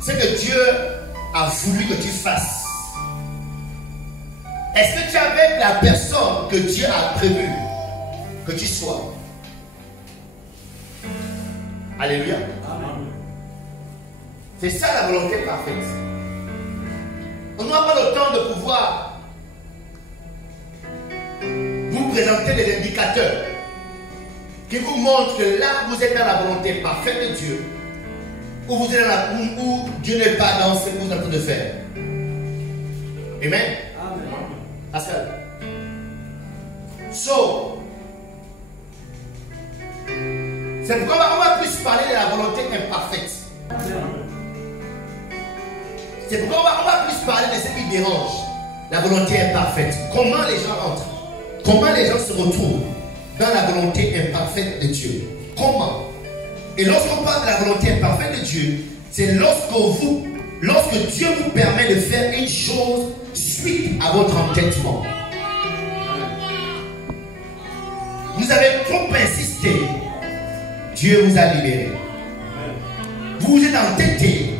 ce que Dieu a voulu que tu fasses. Est-ce que tu es avec la personne que Dieu a prévu que tu sois? Alléluia. C'est ça la volonté parfaite. On n'a pas le temps de pouvoir vous présenter des indicateurs qui vous montrent que là vous êtes dans la volonté parfaite de Dieu, ou vous êtes où Dieu n'est pas dans ce que vous êtes en train de faire. Amen. Pascal. So, c'est pourquoi on va plus parler de la volonté imparfaite. C'est pourquoi on va plus parler de ce qui dérange la volonté imparfaite. Comment les gens entrent, comment les gens se retrouvent dans la volonté imparfaite de Dieu. Comment? Et lorsqu'on parle de la volonté imparfaite de Dieu, c'est lorsque Dieu vous permet de faire une chose suite à votre entêtement. Vous avez trop insisté, Dieu vous a libéré. Vous vous êtes entêté,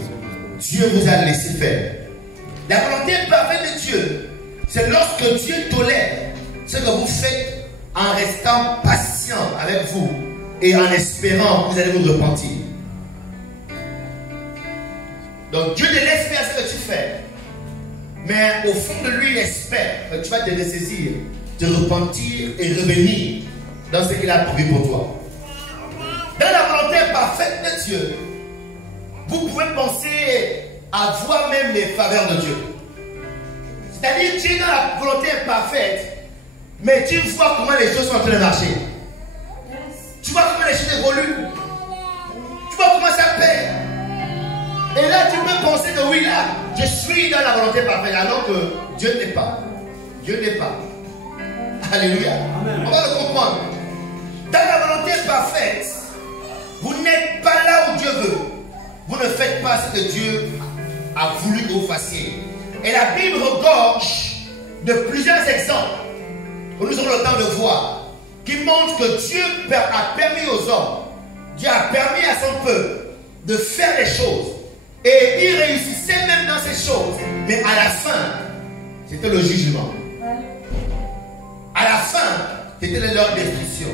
Dieu vous a laissé faire. La volonté parfaite de Dieu, c'est lorsque Dieu tolère ce que vous faites en restant patient avec vous et en espérant que vous allez vous repentir. Donc Dieu te laisse faire ce que tu fais, mais au fond de lui, il espère que tu vas te ressaisir, te repentir et revenir dans ce qu'il a prévu pour toi. Dans la volonté parfaite de Dieu, vous pouvez penser à voir même les faveurs de Dieu. C'est-à-dire que tu es dans la volonté parfaite, mais tu vois comment les choses sont en train de marcher. Tu vois comment les choses évoluent. Tu vois comment ça paie. Et là, tu peux penser que oui, là, je suis dans la volonté parfaite, alors que Dieu n'est pas. Dieu n'est pas. Alléluia. Amen. On va le comprendre. Dans la volonté parfaite, vous n'êtes pas là où Dieu veut. Vous ne faites pas ce que Dieu a voulu que vous fassiez. Et la Bible regorge de plusieurs exemples que nous aurons le temps de voir, qui montrent que Dieu a permis aux hommes, Dieu a permis à son peuple de faire des choses. Et ils réussissaient même dans ces choses. Mais à la fin, c'était le jugement. À la fin, c'était leur destruction.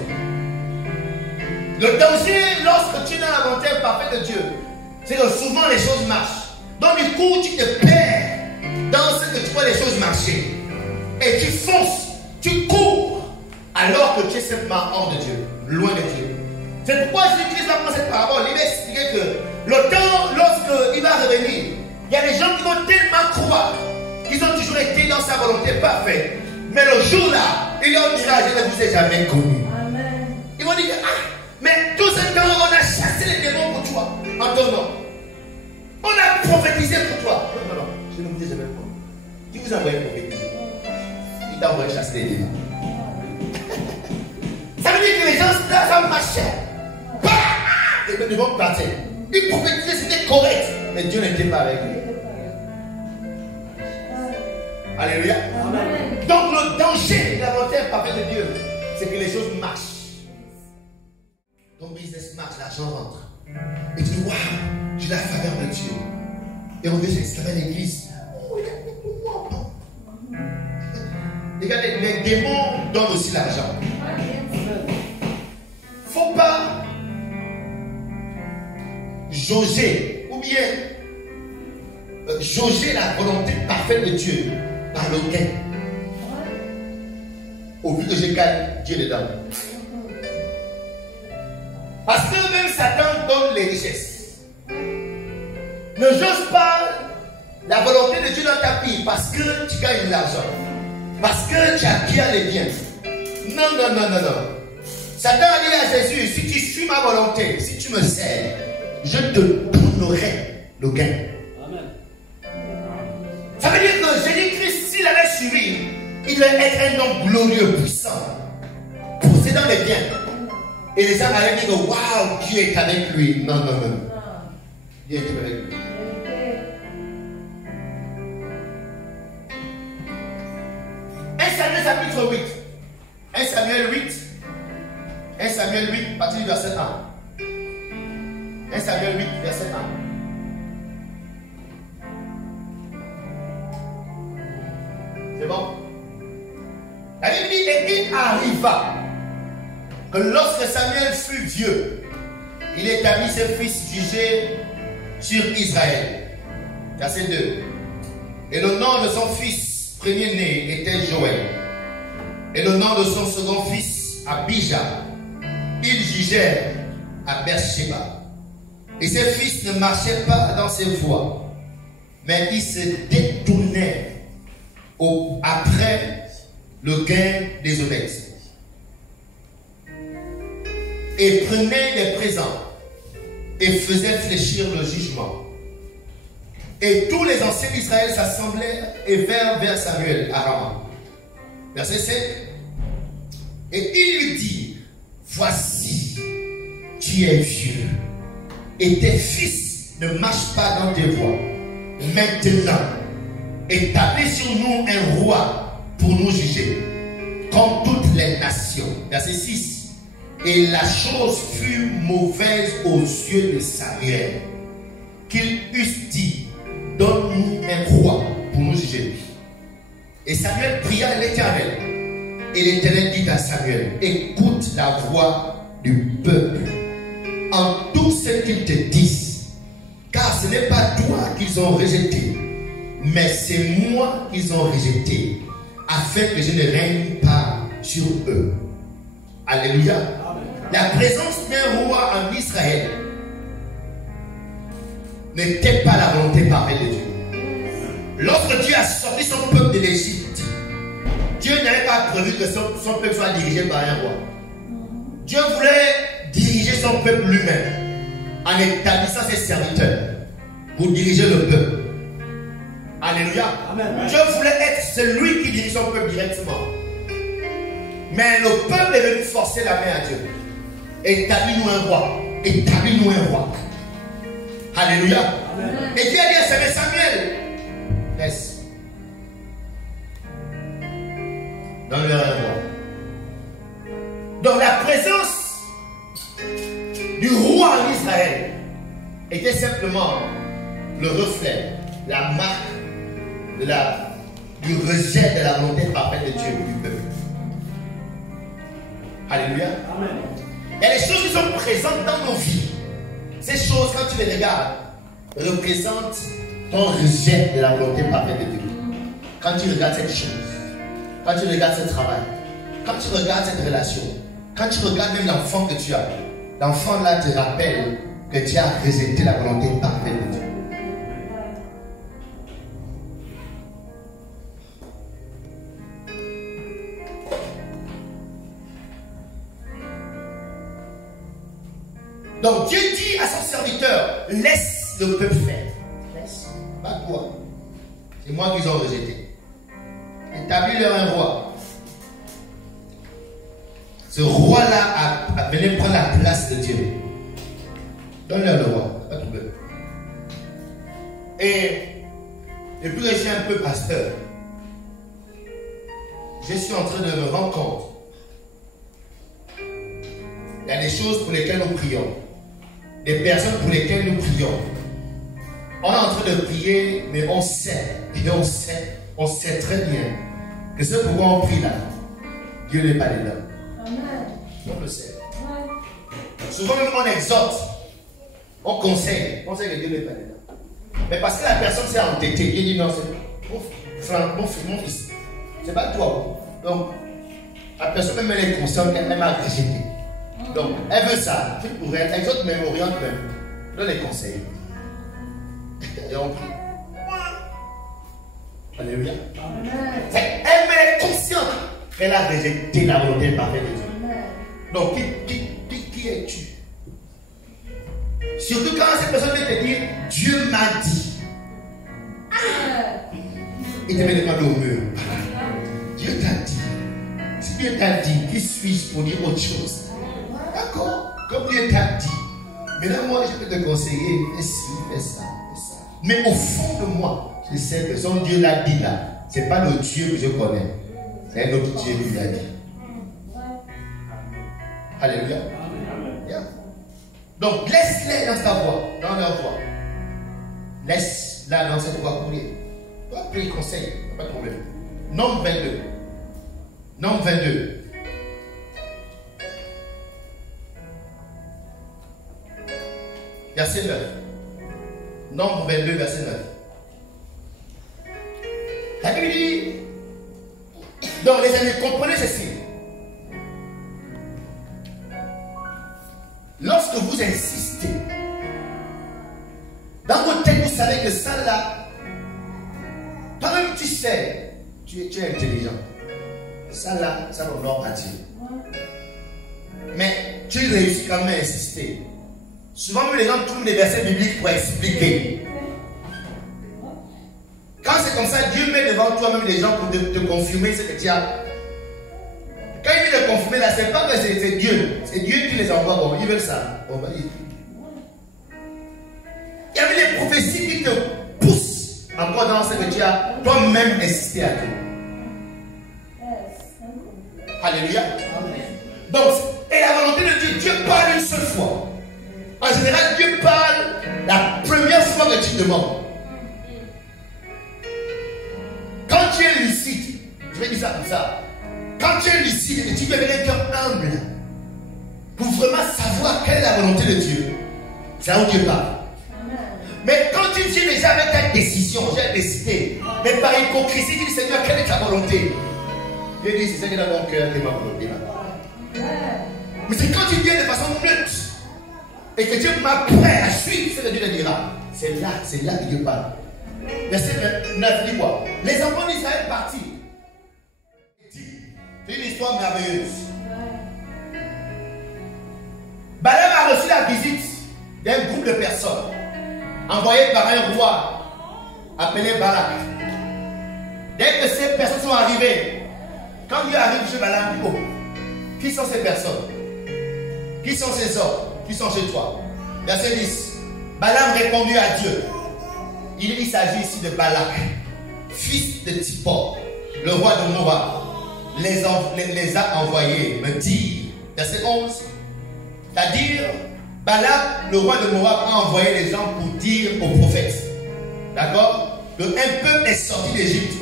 Le danger lorsque tu es dans la volonté parfaite de Dieu, c'est que souvent les choses marchent. Donc du coup, tu te perds dans ce que tu vois les choses marcher. Et tu fonces, tu cours, alors que tu es simplement hors de Dieu, loin de Dieu. C'est pourquoi Jésus-Christ va prendre cette parabole. Il va expliquer que le temps, lorsqu'il va revenir, il y a des gens qui vont tellement croire qu'ils ont toujours été dans sa volonté parfaite. Mais le jour-là, il leur dira, je ne vous ai jamais connu. Amen. Ils vont dire, ah, mais tout ce temps, on a chassé les démons pour toi, en ton nom. On a prophétisé pour toi. Non, non, je ne vous ai jamais connu. Qui vous a envoyé prophétiser? Il t'a envoyé chasser les démons. Ça veut dire que les gens, ça marchait. Et ils vont partir. Ils prophétisaient, c'était correct. Mais Dieu n'était pas avec lui. Alléluia. Amen. Donc le danger de la volonté parfaite de Dieu, c'est que les choses marchent. Ton business marche, l'argent rentre. Et tu dis, waouh, j'ai la faveur de Dieu. Et on veut s'exclamer à l'église. Oh, il a beaucoup pour moi. Regardez, les démons donnent aussi l'argent. Faut pas jauger ou bien jauger la volonté parfaite de Dieu par le gain. Au vu que je gagne, Dieu dedans. Parce que même Satan donne les richesses. Ne jauge pas la volonté de Dieu dans ta vie parce que tu gagnes de l'argent. Parce que tu acquiers les biens. Non, non, non, non, non. Satan a dit à Jésus, si tu suis ma volonté, si tu me sers, je te donnerai le gain. Amen. Ça veut dire que Jésus-Christ, s'il avait suivi, il devait être un homme glorieux, puissant, possédant les biens. Et les gens allaient dire, waouh, Dieu est avec lui. Non, non, non. Dieu est avec lui. 1 Samuel chapitre 8. 1 Samuel 8. 1 Samuel 8, à partir du verset 1. 1 Samuel 8, verset il arriva que lorsque Samuel fut vieux, il établit ses fils jugés sur Israël. Verset 2. Et le nom de son fils premier-né était Joël. Et le nom de son second fils, Abijah. Ils jugèrent à Beersheba. Et ses fils ne marchaient pas dans ses voies, mais ils se détournaient après le gain des honnêtes. Et prenaient des présents et faisaient fléchir le jugement. Et tous les anciens d'Israël s'assemblèrent et vinrent vers Samuel à Rama. Verset 7. Et il lui dit, voici, tu es vieux, et tes fils ne marchent pas dans tes voies. Maintenant, établis sur nous un roi pour nous juger, comme toutes les nations. Verset 6. Et la chose fut mauvaise aux yeux de Samuel, qu'ils eussent dit, donne-nous un roi pour nous juger. Et Samuel pria l'Éternel. Et l'Éternel dit à Samuel, écoute la voix du peuple en tout ce qu'ils te disent, car ce n'est pas toi qu'ils ont rejeté, mais c'est moi qu'ils ont rejeté, afin que je ne règne pas sur eux. Alléluia. La présence d'un roi en Israël n'était pas la volonté parfaite de Dieu. Lorsque Dieu a sorti son peuple de l'Égypte, Dieu n'avait pas prévu que son peuple soit dirigé par un roi. Dieu voulait diriger son peuple lui-même en établissant ses serviteurs pour diriger le peuple. Alléluia. Amen. Dieu voulait être celui qui dirige son peuple directement. Mais le peuple est venu forcer la main à Dieu. Établis-nous un roi. Établis-nous un roi. Alléluia. Amen. Et Dieu a dit à Samuel, laisse. Donne-leur un roi. Donc la présence du roi en Israël était simplement le reflet, la marque du rejet de la volonté parfaite de Dieu du peuple. Alléluia. Amen. Il y a des choses qui sont présentes dans nos vies. Ces choses, quand tu les regardes, représentent ton rejet de la volonté parfaite de Dieu. Quand tu regardes cette chose, quand tu regardes ce travail, quand tu regardes cette relation, quand tu regardes même l'enfant que tu as, l'enfant là te rappelle que tu as rejeté la volonté parfaite de Dieu. Donc Dieu dit à son serviteur, laisse le peuple faire. Laisse, pas toi. C'est moi qu'ils ont rejeté. Établis-leur un roi. Ce roi-là a venu prendre la place de Dieu. Donne-leur le roi, pas tout peuple. Et depuis que je suis un peu pasteur, je suis en train de me rendre compte. Il y a des choses pour lesquelles nous prions. Des personnes pour lesquelles nous prions. On est en train de prier, mais on sait très bien que ce pourquoi on prie là, Dieu n'est pas dedans. Amen. On le sait. Ouais. Souvent même on exhorte, on conseille que Dieu n'est pas dedans. Mais parce que la personne s'est entêtée, il dit non, c'est mon fils, c'est pas toi. Donc, la personne même elle est consciente qu'elle m'a rejeté. Donc, elle veut ça. Tu pourrais, exhorte même, oriente même. Donne les conseils. Et on prie. Alléluia. Elle est consciente qu'elle a rejeté la volonté parfaite de Dieu. Donc, qui es-tu? Surtout quand cette personne vient te dire Dieu m'a dit. Il te met les mains au mur. Dieu t'a dit. Si Dieu t'a dit, qui suis-je pour dire autre chose? D'accord? Comme Dieu t'a dit. Maintenant, moi, je peux te conseiller, fais ci, fais ça, fais ça. Mais au fond de moi, je sais que son Dieu l'a dit là. Ce n'est pas le Dieu que je connais. C'est un autre Dieu qui l'a dit. Alléluia. Yeah. Donc, laisse-les dans ta voie, dans leur voie. Laisse-la dans cette voie courir. Toi, prie, conseil, pas de problème. Nombre 22. Nombre 22. verset 9. Nombre 22, verset 9. La Bible dit, donc les amis, comprenez ceci. Lorsque vous insistez, dans votre tête, vous savez que ça là, toi-même tu sais, tu es intelligent. Ça là, ça ne doit pas dire. Mais tu réussis quand même à insister. Souvent, même les gens trouvent des versets bibliques pour expliquer. Quand c'est comme ça, Dieu met devant toi même des gens pour te confirmer ce que tu as. Quand il dit de confirmer là, c'est pas que c'est Dieu. C'est Dieu qui les envoie. Bon, ils veulent ça. Bon, bah, il y avait des prophéties qui te poussent encore dans ce que tu as toi-même insisté à Dieu. Alléluia. Donc, et la volonté de Dieu, Dieu parle une seule fois. En général, Dieu parle la première fois que tu demandes. Quand tu es lucide, je vais dire ça comme ça. Quand tu es lucide et tu viens avec un cœur humble, pour vraiment savoir quelle est la volonté de Dieu, c'est là où Dieu parle. Mais quand tu viens déjà avec ta décision, j'ai décidé, mais par hypocrisie, tu dis Seigneur, quelle est ta volonté? Dieu dit, c'est ça qui est dans mon cœur, c'est ma volonté. Mais c'est quand tu viens de façon neutre et que Dieu m'apprête à suivre ce que Dieu te dira. C'est là que Dieu parle. Verset 9 dit quoi? Les enfants d'Israël partirent. C'est une histoire merveilleuse. Balaam a reçu la visite d'un groupe de personnes envoyées par un roi appelé Balak. Dès que ces personnes sont arrivées, quand Dieu arrive chez Balaam, il dit, oh, qui sont ces personnes? Qui sont ces hommes? Qui sont chez toi? Verset 10. Balaam répondit à Dieu. Il s'agit ici de Balak, fils de Zippor, le roi de Moab, les a envoyés me dire, verset 11, c'est-à-dire, Balak, le roi de Moab, a envoyé les gens pour dire aux prophètes, d'accord, qu'un peuple est sorti d'Égypte.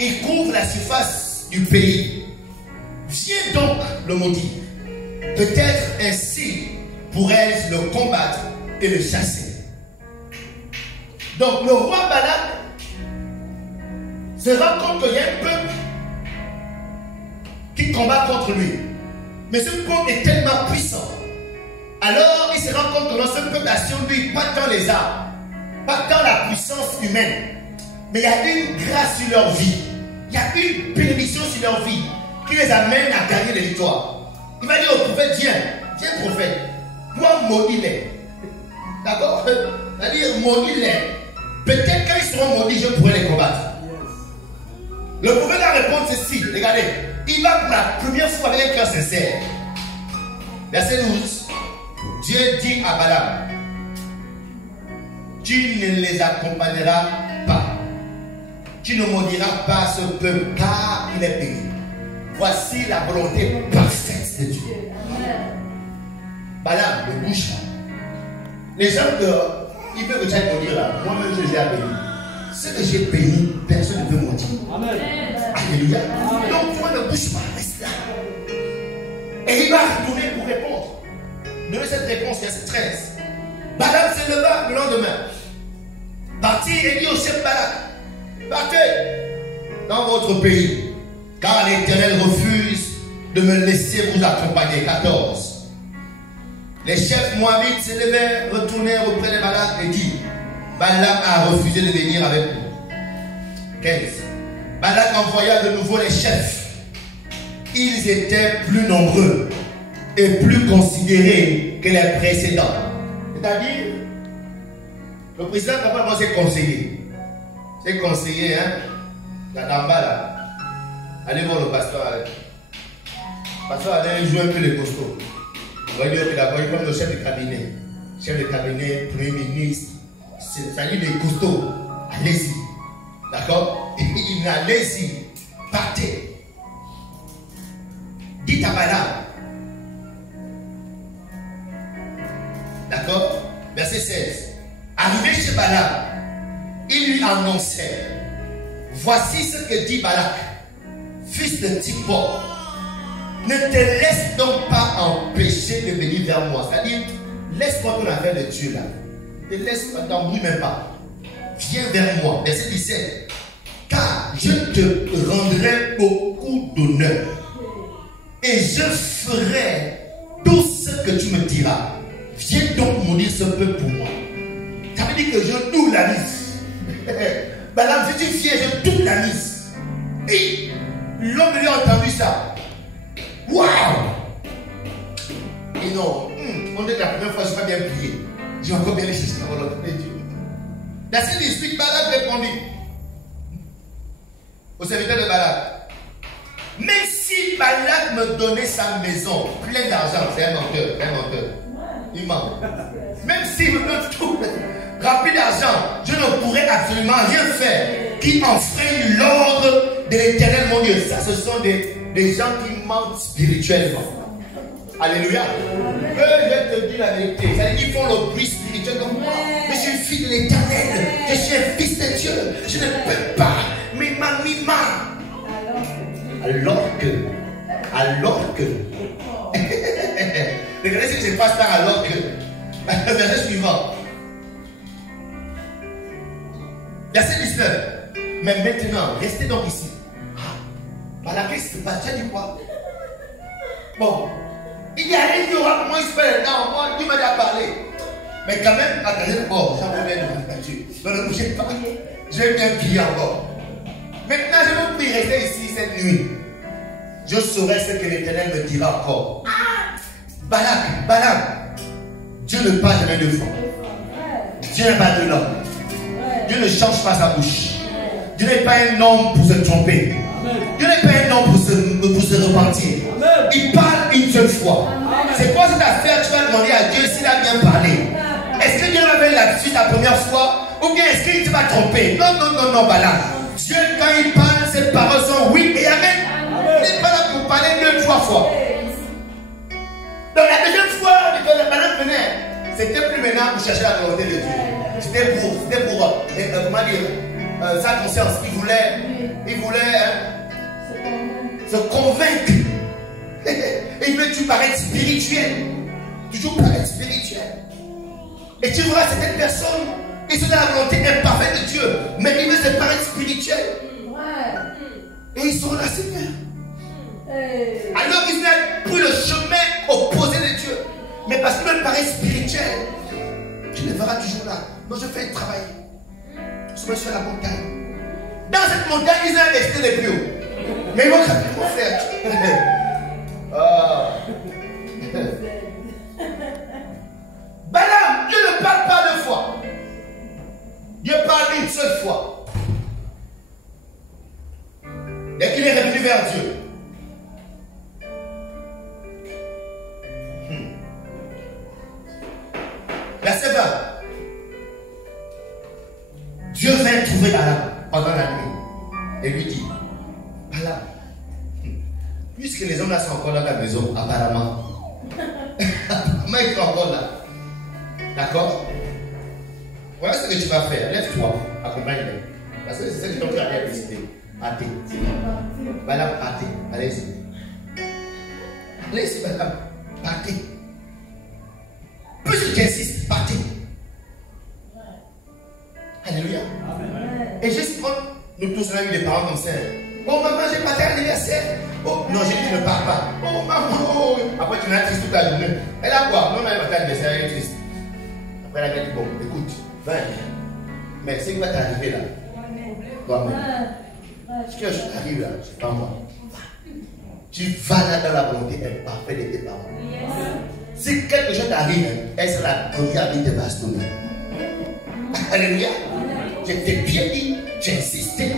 Il couvre la surface du pays. Viens donc le maudire. Peut-être ainsi pourrais-je le combattre et le chasser. Donc le roi Balak se rend compte qu'il y a un peuple qui combat contre lui. Mais ce peuple est tellement puissant. Alors il se rend compte que dans ce peuple a sur lui, pas dans les armes, pas dans la puissance humaine, mais il y a une grâce sur leur vie. Il y a une bénédiction sur leur vie qui les amène à gagner des victoires. Il va dire au prophète, viens prophète, toi maudis-les. D'accord? C'est-à-dire maudis-les. Peut-être quand ils seront maudits, je pourrai les combattre. Le prophète va répondre ceci. Regardez, il va pour la première fois avec un cœur sincère. Verset 12. Dieu dit à Balaam, tu ne les accompagneras pas. Tu ne maudiras pas ce peuple car il est béni. Voici la volonté parfaite de Dieu. Balaam ne bouge pas. Les gens ils peuvent que tu ailles maudire là. Moi-même je les ai bénis. Ce que j'ai béni, personne ne peut maudire. Amen. Alléluia. Donc toi ne bouge pas, reste là. Et il va retourner pour répondre. Donnez cette réponse, verset 13. Balaam se leva le lendemain. Partit et dit au chef Balak, partez dans votre pays, car l'Éternel refuse de me laisser vous accompagner. 14. Les chefs moabites se levèrent, retournèrent auprès de Balak et dirent, Balaam a refusé de venir avec nous. 15. Balak envoya de nouveau les chefs. Ils étaient plus nombreux et plus considérés que les précédents. C'est-à-dire, le président n'a pas commencé à conseiller. C'est conseiller, hein? La Damba là. Allez voir le pasteur. Le pasteur allait jouer un peu les costauds. On va dire que d'abord, il comme le chef de cabinet. Chef de cabinet, premier ministre. C'est-à-dire les costauds. Allez-y. D'accord? Il allez-y. Partez. Dites à Balaam. D'accord? Verset 16. Arrivé chez Balaam, il lui annonçait, voici ce que dit Balak, fils de Zippor. Ne te laisse donc pas empêcher de venir vers moi. C'est-à-dire, laisse-moi ton affaire de Dieu là. Ne laisse-moi, t'embrouille même pas. Viens vers moi. Verset 17. Car je te rendrai beaucoup d'honneur. Et je ferai tout ce que tu me diras. Viens donc maudire ce peuple pour moi. Ça veut dire que je double la mise. Balaam, si tu viens, je double la mise. Et l'homme lui a entendu ça. Waouh! Et non, on est la première fois, je n'ai pas bien prié. J'ai encore bien cherché la volonté de Dieu. Verset 18, Balaam répondit au serviteur de Balak. Même si Balak me donnait sa maison pleine d'argent, c'est un menteur, il ment. Même s'il me donne tout rempli d'argent, je ne pourrais absolument rien faire qui enfreigne l'ordre de l'Éternel mon Dieu. Ça, ce sont des gens qui mentent spirituellement. Alléluia. Je te dis la vérité. Ils font le bruit spirituel comme moi. Mais je suis fils de l'Éternel. Je suis un fils de Dieu. Je ne peux pas. Mima. Alors que. Regardez ce qui se passe par alors que. Verset suivant. Verset 19. Mais maintenant, restez donc ici. Voilà, qu'est-ce qui se passe? Tu as dit quoi? Bon. Il y a rien qui aura comment il se fait là, moi, Dieu m'a déjà parlé. Mais quand même, attendez d'abord, j'en reviens de la Dieu. Ne bougez pas. Je vais bien prier encore. Maintenant, je vous prie, rester ici cette nuit. Je saurai ce que l'Éternel me dira encore. Balak, Dieu ne parle jamais deux fois. Dieu n'est pas de l'homme. Dieu ne change pas sa bouche. Dieu n'est pas un homme pour se tromper. Dieu n'est pas un homme pour se repentir. Il parle une seule fois. C'est quoi cette affaire? Tu vas demander à Dieu s'il a bien parlé. Est-ce que Dieu va faire là-dessus la première fois? Ou bien est-ce qu'il va tromper? Non, Balak. Dieu, quand il parle, ses paroles sont oui et amen. Il n'est pas là pour parler 2-3 fois. Donc la deuxième fois que le Balak venait, c'était plus maintenant pour chercher la volonté de Dieu. C'était pour comment dire, sa conscience. Il voulait se convaincre. Et il veut toujours paraître spirituel. Toujours paraître spirituel. Et tu vois cette personne, ils sont dans la volonté imparfaite de Dieu, mais ils veulent se paraître spirituel. Et ils sont là, Seigneur. Alors qu'ils ont pris le chemin opposé de Dieu. Mais parce qu'ils veulent paraître spirituel, tu les verras toujours là. Donc je fais le travail. Sur la montagne. Dans cette montagne, ils ont investi les plus hauts. Mais ils vont rapidement faire. Balaam, Dieu ne parle pas 2 fois. Dieu parle une seule fois. Dès qu'il est revenu vers Dieu. Verset 20. Dieu vint trouver Balaam pendant la nuit et lui dit, Balaam, puisque les hommes là sont encore dans la maison, apparemment, ils sont encore là. D'accord? Voilà ce que tu vas faire. Lève-toi, accompagne-les. Parce que c'est ce que tu as décidé. Pâté. Balaam, pâté. Allez-y. Allez-y, Balaam. Pâté. Puisque tu insistes, pâté. Alléluia. Amen. Et juste, nous tous on a eu des parents comme ça. Oh maman, j'ai pas fait l'anniversaire. Oh non, j'ai dit ne pars pas. Oh maman, oh. Après tu n'as triste toute la journée. Elle a quoi? Non, elle n'a pas fait l'anniversaire, elle est triste. Après elle a dit bon, écoute, va. Mais c'est qui va t'arriver là? Toi-même. Ce qui t'arrive là, c'est pas moi. Tu vas là dans la volonté imparfaite de tes parents. Si quelque chose t'arrive, elle sera la première vie de bastonner. Alléluia. Je t'ai bien dit, j'ai insisté.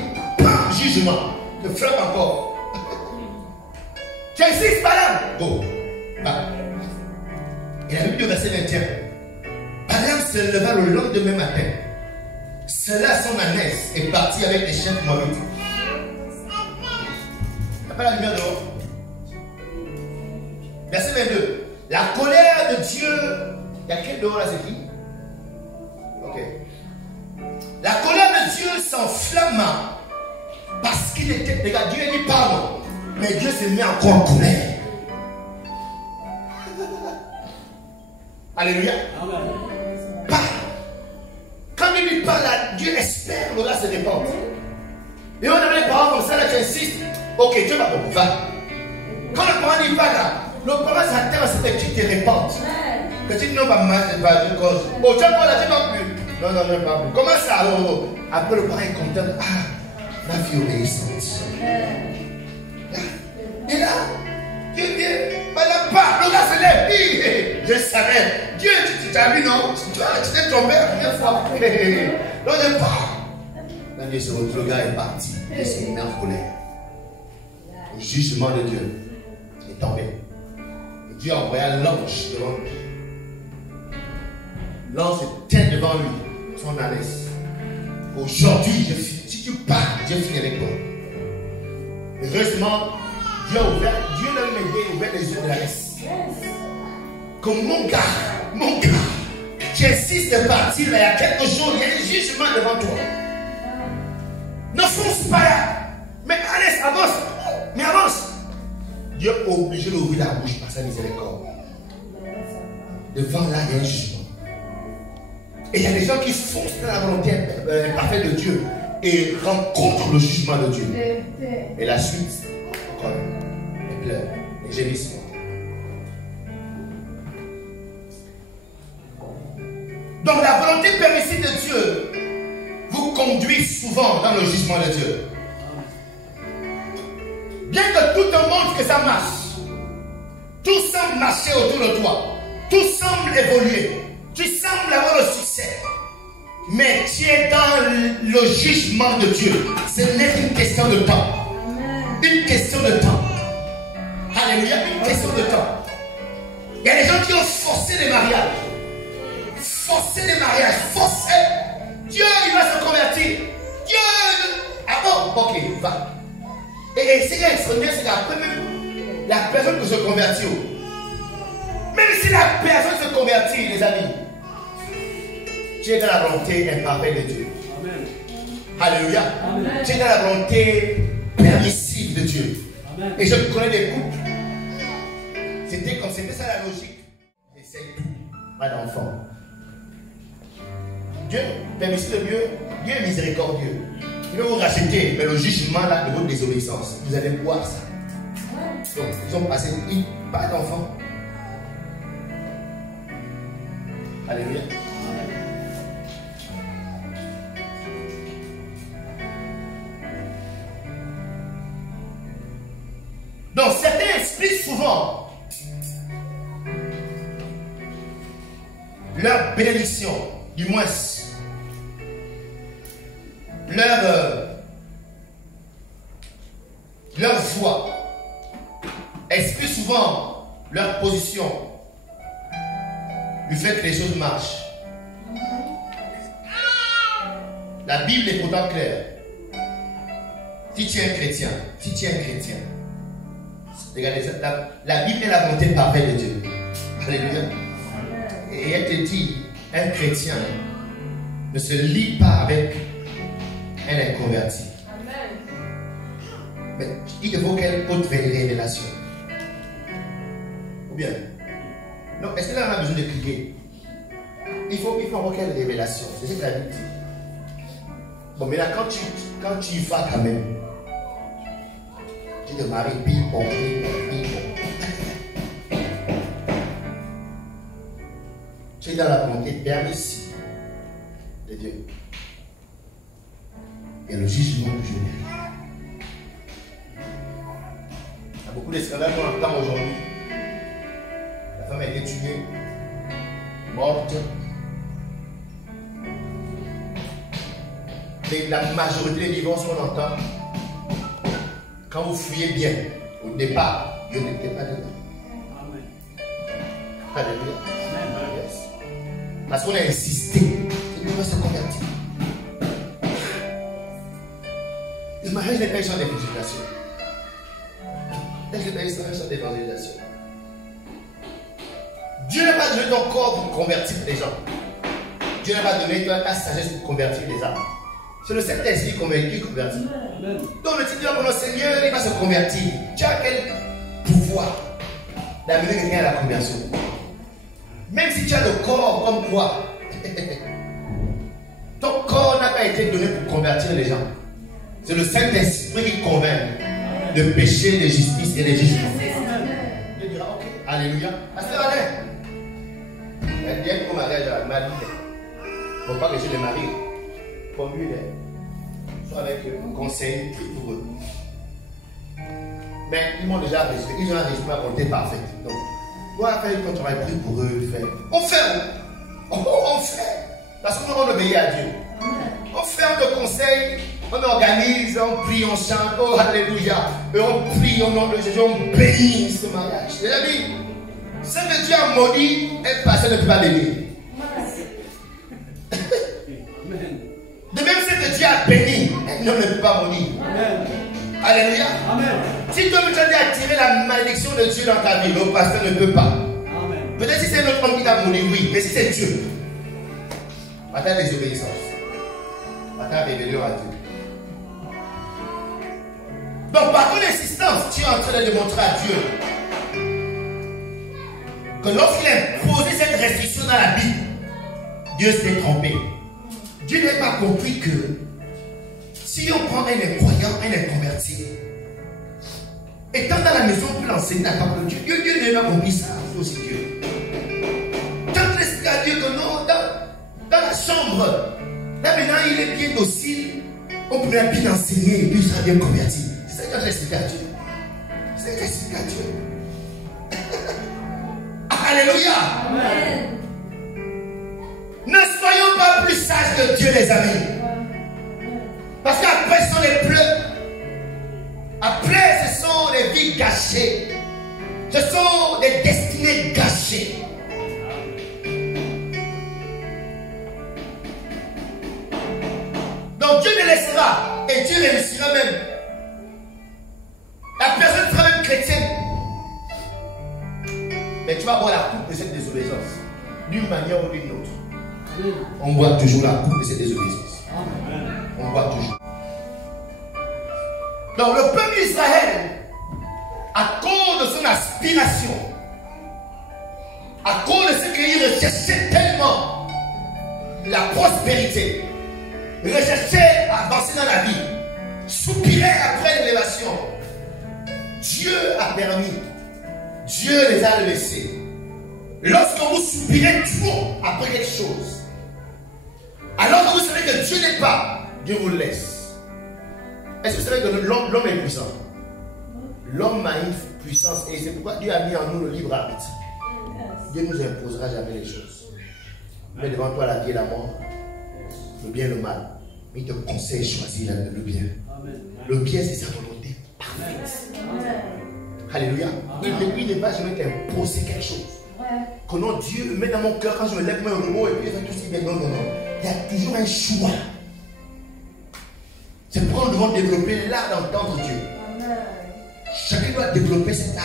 Jugement. Je frappe encore. J'insiste, Balaam. Go. Et la Bible du verset 21. Balaam se leva le lendemain matin. Cela son ânesse est parti avec les chiens moabites. Il n'y a pas la lumière dehors. Verset 22. La colère de Dieu. Il y a quel dehors là, c'est qui? Ok. La colère de Dieu s'enflamma parce qu'il était. Regarde, Dieu dit pardon. Mais Dieu se met encore en colère. Alléluia. Amen. Parle. Quand il lui parle, Dieu espère que là se répande. Et on a des parents comme ça, là, tu insistes. Ok, Dieu va bon, va. Quand le parent dit va là, le parent s'attend à ce que tu te répandes. Que tu dis non, pas mal, c'est pas une cause. Oh, tu vas pas là, tu vas plus. Non, non, non, pas plus. Comment ça alors? Après, le parent est content. Ah, ma fille obéissante. Et là, Dieu vient, madame, pas, le gars se lève. Je savais. Dieu, tu t'as vu, non? Tu t'es trompé la première fois. Non, je pars. Là, Dieu se retrouve, le gars est parti. Il s'est mis en colère. Le jugement de Dieu est tombé. Et Dieu a envoyé l'ange devant lui. L'ange se tient devant lui, son ânesse. Aujourd'hui, si tu pars, Dieu finit avec toi. Heureusement, Dieu l'a même aidé, ouvert les yeux de l'ânesse. Comme mon gars, tu insistes de partir, là, il y a quelque chose, il y a un jugement devant toi. Ne fonce pas là. Mais allez, avance. Mais avance. Dieu est obligé d'ouvrir la bouche par sa miséricorde. Devant là, il y a un jugement. Et il y a des gens qui foncent dans la volonté parfaite de Dieu et rencontrent le jugement de Dieu. Et la suite, encore, les pleurs, les gémissements. Donc la volonté permissive de Dieu vous conduit souvent dans le jugement de Dieu. Bien que tout te montre que ça marche, tout semble marcher autour de toi, tout semble évoluer, tu sembles avoir le succès, mais tu es dans le jugement de Dieu. Ce n'est qu'une question de temps. Une question de temps. Alléluia, une question de temps. Il y a des gens qui ont forcé les mariages. Forcé les mariages, forcé. Dieu, il va se convertir. Dieu. Ah bon, ok, va. Et c'est extraordinaire, c'est qu'après même la personne qui se convertit, même si la personne se convertit, les amis, tu es dans la volonté imparfaite de Dieu. Amen. Alléluia. Amen. Tu es dans la volonté permissive de Dieu. Amen. Et je connais des couples. C'était ça la logique. J'essaie tout. Pas d'enfant. Dieu, permissif de Dieu, Dieu est miséricordieux. Il va vous racheter, mais le jugement là de votre désobéissance, vous allez voir ça. Donc, ils ont passé pas d'enfant. Alléluia. Donc, certains expliquent souvent leur bénédiction, du moins leur foi, explique souvent leur position du fait que les choses marchent. La Bible est pourtant claire. Si tu es un chrétien, regardez ça, la Bible est la volonté parfaite de Dieu. Alléluia. Et elle te dit, un chrétien ne se lie pas avec un inconverti. Mais il te faut qu'elle ait une révélation. Ou bien, non, est-ce qu'elle en a besoin de cliquer? Il faut avoir quelle révélation? C'est ce que la Bible dit. Bon, mais là, quand tu y vas quand même, tu te maries, ping-pong. Tu es dans la volonté permissive de Dieu. Et le jugement du Dieu. Il y a beaucoup de scandales qu'on entend aujourd'hui. La femme a été tuée, morte. Mais la majorité des divorces qu'on entend, quand vous fouillez bien, au départ, Dieu n'était pas dedans. Amen. Alléluia. Amen. Yes. Parce qu'on a insisté, il doit se convertir. Le mariage n'est pas un champ d'évangélisation. N'est pas un champ d'évangélisation. Dieu n'a pas donné ton corps pour convertir les gens. Dieu n'a pas donné ta sagesse pour convertir les âmes. C'est le Saint-Esprit qui convertit. Donc le titre de mon Seigneur, il va se convertir. Tu as quel pouvoir d'amener quelqu'un à la conversion? Même si tu as le corps comme toi, ton corps n'a pas été donné pour convertir les gens. C'est le Saint-Esprit qui convainc de péché, de justice et de jugement. Je dirai, ok, alléluia. Pasteur Alain, elle vient pour mariage à Marie. Il ne faut pas que je les marie. Pour lui, soit avec un conseil pour eux. Mais ils m'ont déjà reçu. Ils ont un régime à compter parfait. Donc, moi, après, quand tu auras pris pour eux, on fait. On fait. Parce qu'on obéit à Dieu. On fait, on te conseille, on organise, on prie, on chante, oh alléluia. Et on prie au nom de Jésus, on bénit ce mariage. Les amis, ce que Dieu a maudit, elle passe, ne peut pas bénir. De même, ce que Dieu a béni, elle ne peut pas maudire. Alléluia. Amen. Si toi, tu as attiré la malédiction de Dieu dans ta vie, le pasteur ne peut pas. Peut-être si c'est notre homme qui t'a maudit, oui, mais si c'est Dieu, pas ta désobéissance, pas ta rébellion à Dieu. Donc, par ton insistance, tu es en train de démontrer à Dieu que lorsqu'il a posé cette restriction dans la Bible, Dieu s'est trompé. Dieu n'a pas compris que si on prend un incroyant, un inconverti, étant dans la maison, on peut l'enseigner à la parole de Dieu. Dieu n'a pas compris ça, c'est aussi Dieu. Quand on explique à Dieu que non, dans la chambre, là maintenant il est bien docile, on pourrait bien enseigner et puis il sera bien converti. C'est ça que j'explique à Dieu. C'est ça que j'explique à Dieu. Alléluia. Amen. Ne soyons pas plus sages que Dieu, les amis. Parce qu'après, ce sont les pleurs. Après, ce sont des vies gâchées. Ce sont des destinées gâchées. Donc Dieu ne laissera et Dieu réussira même. La personne sera même chrétienne. Mais tu vas voir la coupe de cette désobéissance. D'une manière ou d'une autre. On voit toujours la coupe de cette désobéissance. On voit toujours. Donc le peuple d'Israël, à cause de son aspiration, à cause de ce qu'il recherchait tellement, la prospérité, recherchait à avancer dans la vie, soupirait après l'élévation, Dieu a permis, Dieu les a laissés. Lorsque vous soupirez trop après quelque chose, alors que vous savez que Dieu n'est pas, Dieu vous laisse. Est-ce que vous savez que l'homme est puissant? L'homme a une puissance et c'est pourquoi Dieu a mis en nous le libre arbitre. Dieu ne nous imposera jamais les choses. Mais devant toi la vie et la mort, le bien et le mal. Mais il te conseille de choisir le bien. Le bien, c'est sa volonté parfaite. Alléluia. Il ne va jamais t'imposer quelque chose. Que non, Dieu me met dans mon cœur quand je me lève comme un robot et puis il fait tout si bien. Non, non, non. Il y a toujours un choix. C'est pourquoi nous devons développer l'art d'entendre Dieu. Chacun doit développer cet art.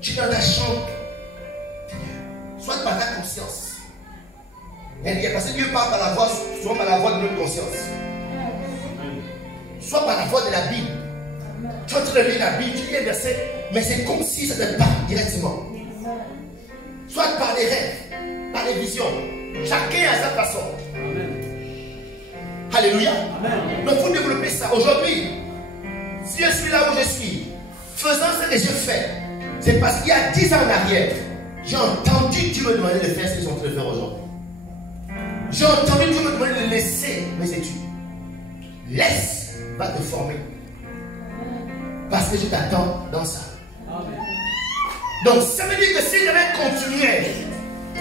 Tu es dans la chambre. Soit par ta conscience. Parce que Dieu parle par la voix, soit par la voix de notre conscience. Soit par la voix de la Bible. Tu es en train de lire la Bible, tu lis un verset, mais c'est comme si ça te parle directement. Soit par les rêves, par les visions. Chacun à sa façon. Alléluia. Donc il faut développer ça. Aujourd'hui, si je suis là où je suis, faisant ce que je fais, c'est parce qu'il y a 10 ans en arrière, j'ai entendu Dieu me demander de faire ce qu'ils sont en train de faire aujourd'hui. J'ai entendu Dieu me demander de laisser mes études. Laisse, va te former. Parce que je t'attends dans ça. Donc ça veut dire que si j'avais continué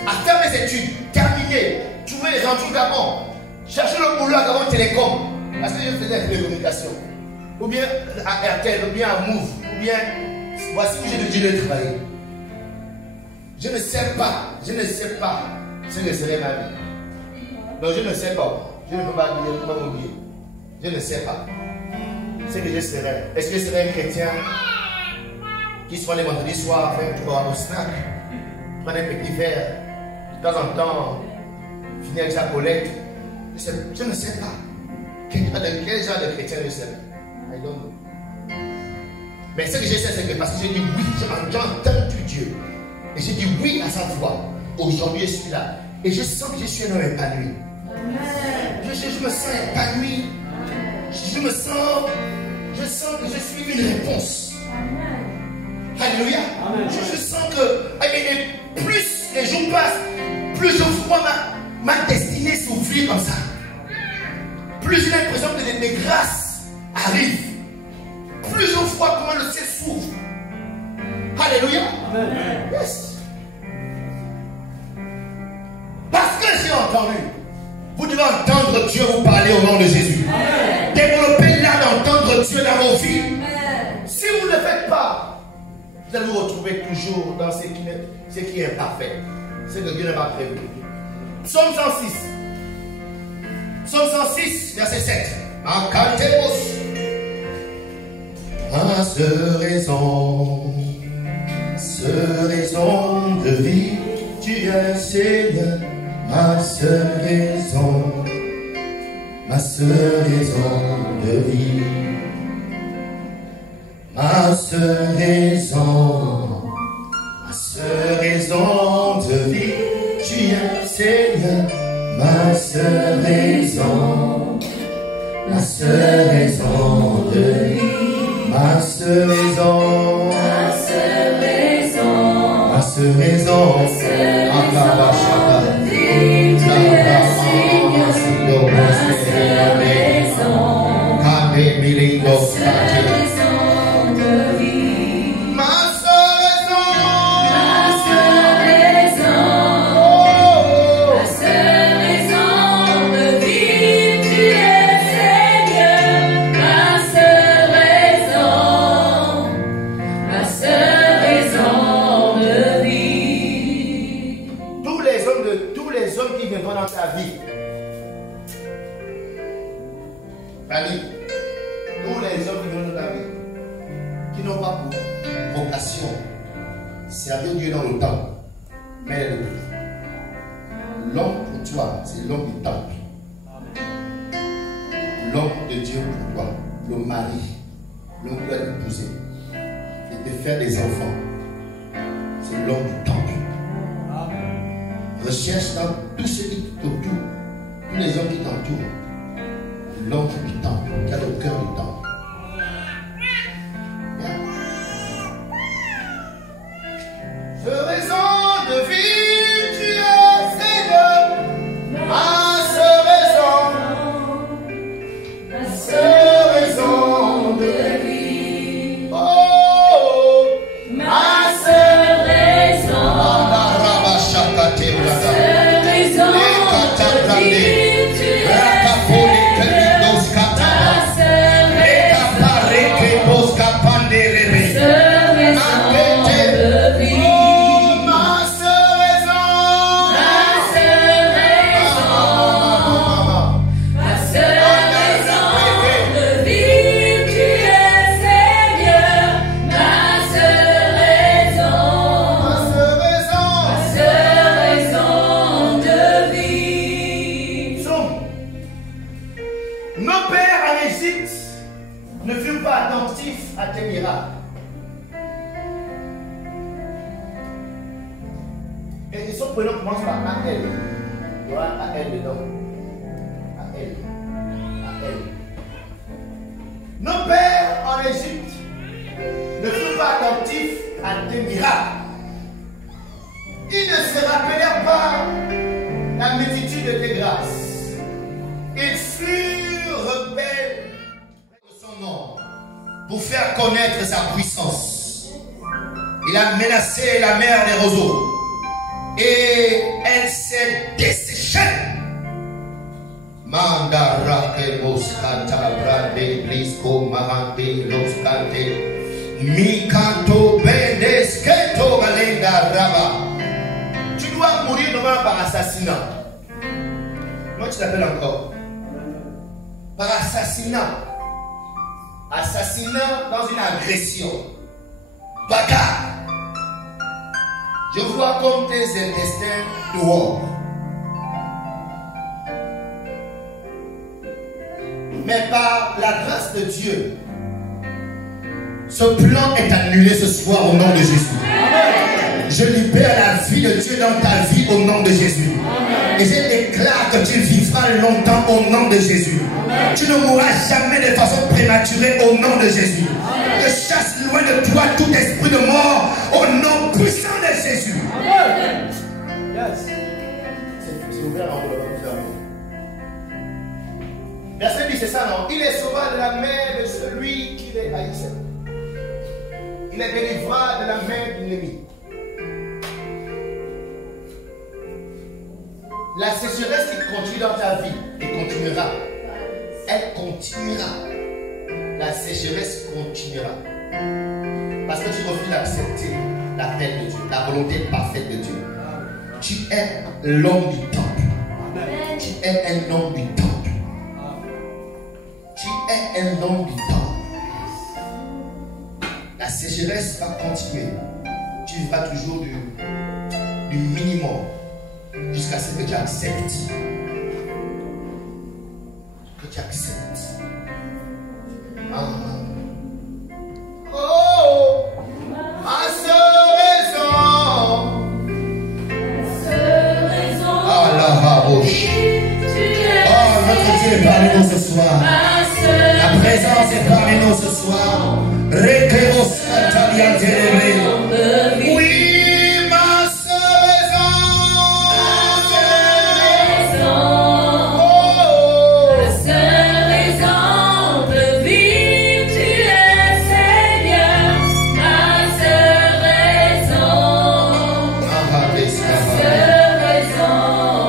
à faire mes études, terminer, trouver les entrées d'abord, chercher le boulot à Gabon Télécom, parce que je faisais la télécommunication, ou bien à RTL, ou bien à Move, ou bien voici où j'ai dû le travailler. Je ne sais pas ce que serait ma vie. Donc je ne sais pas. Je ne peux pas dire, je ne peux pas oublier. Je ne sais pas ce que je serais. Est-ce que je serais un chrétien qui se prend les vendredis soirs, fait au snack, prendre un petit verre, de temps en temps, finir avec sa collecte? Je ne sais pas. Quel genre de chrétien je serais? I don't know. Mais ce que je sais, c'est que parce que j'ai dit oui, j'ai entendu Dieu. Et j'ai dit oui à sa voix. Aujourd'hui, je suis là. Et je sens que je suis un homme épanoui. Je me sens épanoui. Je sens que je suis une réponse. Alléluia. Je sens que plus les jours passent, plus je vois ma destinée s'ouvrir comme ça. Plus j'ai l'impression que mes grâces arrivent. Plus je vois comment le ciel s'ouvre. Alléluia. Yes. Parce que j'ai entendu. Vous devez entendre Dieu vous parler au nom de Jésus. Développez l'art d'entendre Dieu dans vos vies. Si vous ne le faites pas, vous allez vous retrouver toujours dans ce qui est imparfait. Ce que Dieu n'a pas prévu. Psaume 106. Psaume 106, verset 7. Ma seule raison de vie, tu es Seigneur. Ma seule raison de vie, ma seule raison de vie, tu es Seigneur, ma seule raison de vie, ma seule raison, servir Dieu dans le temple. Mais l'homme pour toi, c'est l'homme du temple. L'homme de Dieu pour toi, le mari, l'homme qui doit t'épouser, et te faire des enfants, c'est l'homme du temple. Recherche dans tous ceux qui t'entourent, tous les hommes qui t'entourent, l'homme du temple, qui a le cœur du temple. Raison de vie, tu es Seigneur, ma seule raison de vie. Oh, ma seule raison de vie, tu es commence par A-L. Il y aura A-L dedans. A-L. A-L. Nos pères en Égypte ne furent pas attentifs à tes miracles. Ils ne se rappelèrent pas la multitude de tes grâces. Ils furent rebelles de son nom pour faire connaître sa puissance. Il a menacé la mer des roseaux. Et elle s'est desséchée. Mandara que moscata brande blisco mahante loscante mikanto bendesketo galenda raba. Tu dois mourir normalement par assassinat. Comment tu l'appelles encore? Par assassinat. Assassinat dans une agression. Bagarre. Je vois comme tes intestins dehors. Mais par la grâce de Dieu, ce plan est annulé ce soir au nom de Jésus. Amen. Je libère la vie de Dieu dans ta vie au nom de Jésus. Et je déclare que tu vivras longtemps au nom de Jésus. Tu ne mourras jamais de façon prématurée au nom de Jésus. Je chasse loin de toi tout esprit de mort au nom puissant de Jésus. C'est ouvert en verset 10, c'est ça, non? Il est sauvé de la main de celui qui les haïssait. Il est délivré de la main de l'ennemi. La sécheresse qui continue dans ta vie, et continuera. Elle continuera. La sécheresse continuera. Parce que tu refuses d'accepter la paix de Dieu, la volonté parfaite de Dieu. Tu es l'homme du temple. Tu es un homme du temple. Tu es un homme du temple. La sécheresse va continuer. Tu vivras toujours du minimum jusqu'à ce que tu acceptes. Que tu acceptes. Oh, ma seule raison. Ah la bouche. Oh, notre Dieu est parmi nous ce soir. La présence est parmi nous ce soir. Oui, ma seule raison. La seule raison de vivre, tu es Seigneur. Ma seule raison. La seule raison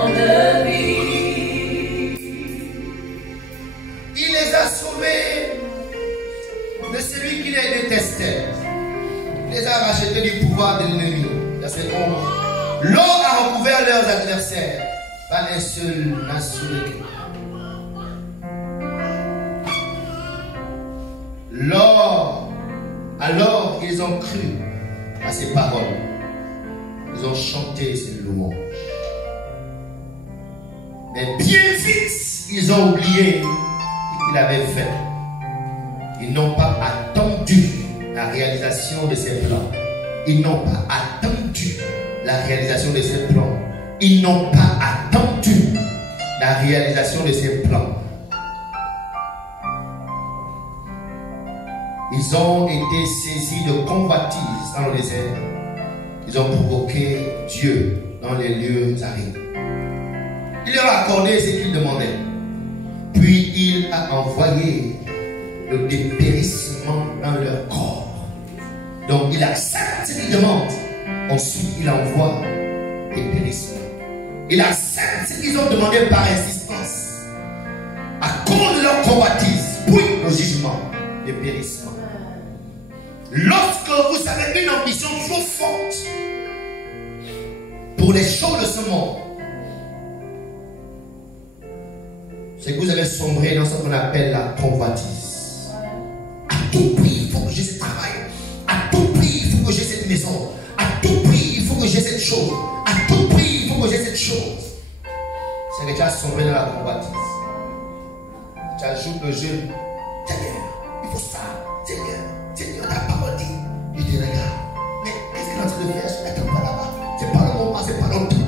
de vivre. Il les a sauvés de celui qui les détestait. Il les a rachetés du pouvoir de l'ennemi. Verset 11. L'eau a recouvert leurs adversaires. Pas un seul n'a su le cri. Alors ils ont cru à ses paroles. Ils ont chanté ses louanges. Mais bien vite, ils ont oublié ce qu'il avait fait. Ils n'ont pas attendu la réalisation de ses plans. Ils n'ont pas attendu la réalisation de ses plans. Ils n'ont pas attendu la réalisation de ses plans. Ils ont été saisis de convoitise dans le désert. Ils ont provoqué Dieu dans les lieux arides. Il leur a accordé ce qu'ils demandaient. Puis il a envoyé le dépérissement dans leur corps. Donc il accepte ce qu'il demande. Ensuite il envoie le dépérissement. Il accepte ce qu'ils ont demandé par insistance. À cause de leur convoitise, puis le jugement, le dépérissement. Lorsque vous avez une ambition trop forte pour les choses de ce monde, c'est que vous allez sombrer dans ce qu'on appelle la convoitise. À tout prix, il faut que j'ai ce travail. À tout prix, il faut que j'ai cette maison. À tout prix, il faut que j'ai cette chose. À tout prix, il faut que j'ai cette chose. C'est que tu as sombré dans la convoitise. Tu ajoutes le jeu. Seigneur, il faut ça. Seigneur, ta parole dit. Je te regarde. Mais qu'est-ce qu'il est en train de faire? Je n'attends pas là-bas. C'est pas le moment, c'est pas le temps.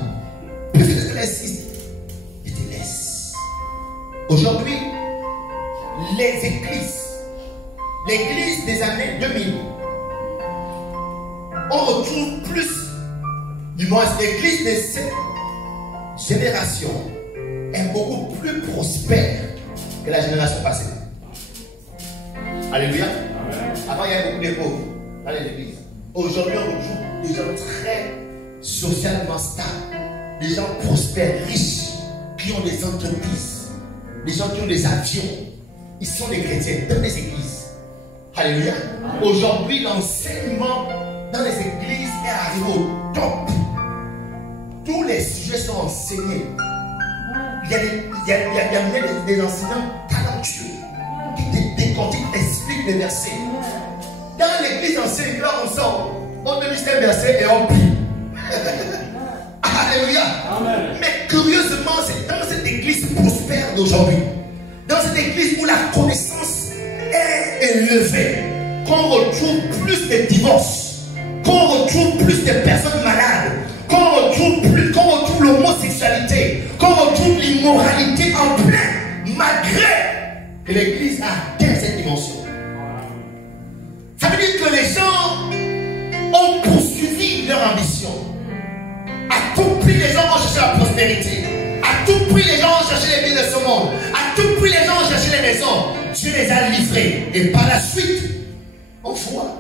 Puis je te laisse. Je te laisse. Aujourd'hui, les églises, l'église des années 2000, on retrouve plus, du moins l'église de cette génération est beaucoup plus prospère que la génération passée. Alléluia. Avant, il y avait beaucoup de pauvres dans les églises. Aujourd'hui, on retrouve des gens très socialement stables, des gens prospères, riches, qui ont des entreprises, des gens qui ont des avions. Ils sont des chrétiens dans les églises. Alléluia. Aujourd'hui, l'enseignement dans les églises est arrivé au top. Tous les sujets sont enseignés. Il y a des enseignants talentueux qui décortiquent, expliquent les versets. Dans l'église ancienne, là on sort, on te lit un verset et on prie. Alléluia. Mais curieusement, c'est dans cette église prospère d'aujourd'hui, dans cette église où la connaissance est élevée, qu'on retrouve plus de divorces, qu'on retrouve retrouve plus de personnes malades, quand on retrouve l'homosexualité, quand on retrouve l'immoralité en plein, malgré que l'église a atteint cette dimension. Ça veut dire que les gens ont poursuivi leur ambition. À tout prix, les gens ont cherché la prospérité. À tout prix, les gens ont cherché les biens de ce monde. À tout prix, les gens ont cherché les maisons. Dieu les a livrés. Et par la suite, on voit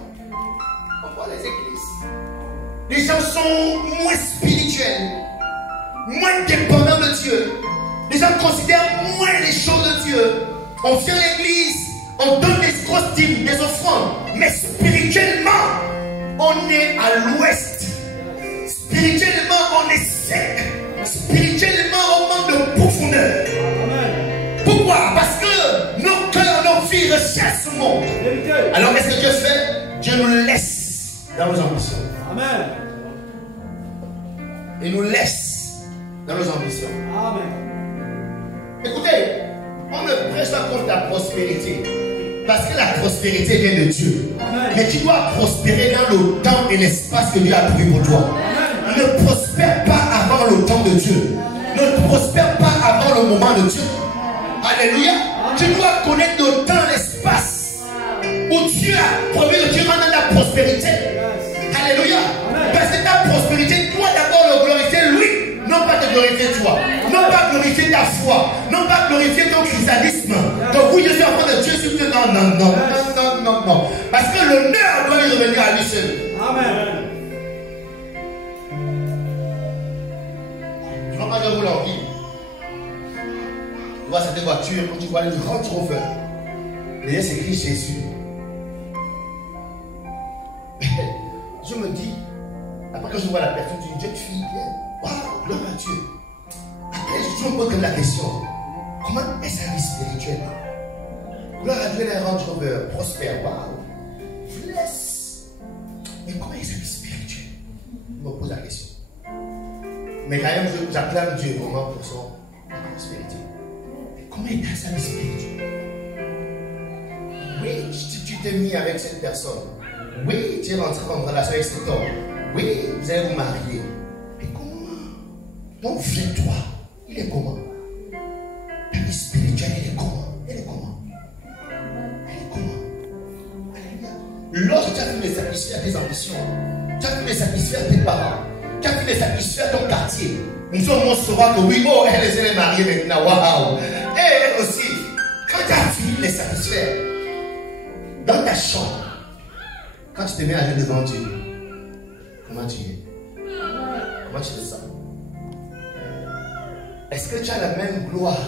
les églises. Les gens sont moins spirituels, moins dépendants de Dieu. Les gens considèrent moins les choses de Dieu. On vient à l'église, on donne des grosses dîmes, des offrandes. Mais spirituellement, on est à l'ouest. Spirituellement, on est sec. Spirituellement, on manque de profondeur. Pourquoi? Parce que nos cœurs, nos vies recherchent ce monde. Alors, qu'est-ce que Dieu fait? Dieu nous laisse dans nos ambitions. Amen. Il nous laisse dans nos ambitions. Amen. Écoutez, on ne prêche pas contre la prospérité. Parce que la prospérité vient de Dieu. Amen. Mais tu dois prospérer dans le temps et l'espace que Dieu a prévu pour toi. Amen. Ne prospère pas avant le temps de Dieu. Ne prospère pas avant le moment de Dieu. Alléluia. Tu dois connaître le temps et l'espace où Dieu a promis que tu rentres dans la prospérité. Alléluia. Parce que ta prospérité doit d'abord le glorifier lui. Non pas te glorifier toi. Non pas glorifier ta foi. Non pas glorifier ton christianisme. Donc oui, je suis enfant de Dieu. Non. Parce que l'honneur doit lui revenir à lui seul. Amen. Je ne vois pas de vous l'envie. Tu vois cette voiture, quand tu vois une grande Rover, derrière c'est écrit Jésus. Je me dis, après que je vois la personne d'une jeune fille, waouh, gloire à Dieu. Après, je me pose la question, comment est sa vie spirituelle? Gloire à Dieu, les Range Rover, prospère, waouh, blesse. Mais comment est sa vie spirituelle? Je me pose la question. Mais quand même, j'acclame Dieu vraiment pour son prospérité. Mais comment est sa vie spirituelle? Oui, tu t'es mis avec cette personne. Oui, tu es rentré en relation avec cet homme. Oui, vous allez vous marier. Mais comment? Ton vieux toi, il est comment? Ta vie spirituelle, elle est comment? Elle est comment? Elle est comment? Lorsque tu as pu les satisfaire tes ambitions, tu as pu les satisfaire tes parents, tu as pu les satisfaire ton quartier, nous sommes savoir que oui, oh, elle est mariée maintenant, waouh! Et elle aussi, quand tu as fini de les satisfaire, dans ta chambre, quand tu te mets à genoux devant Dieu, comment tu es? Comment tu te sens? Est-ce que tu as la même gloire?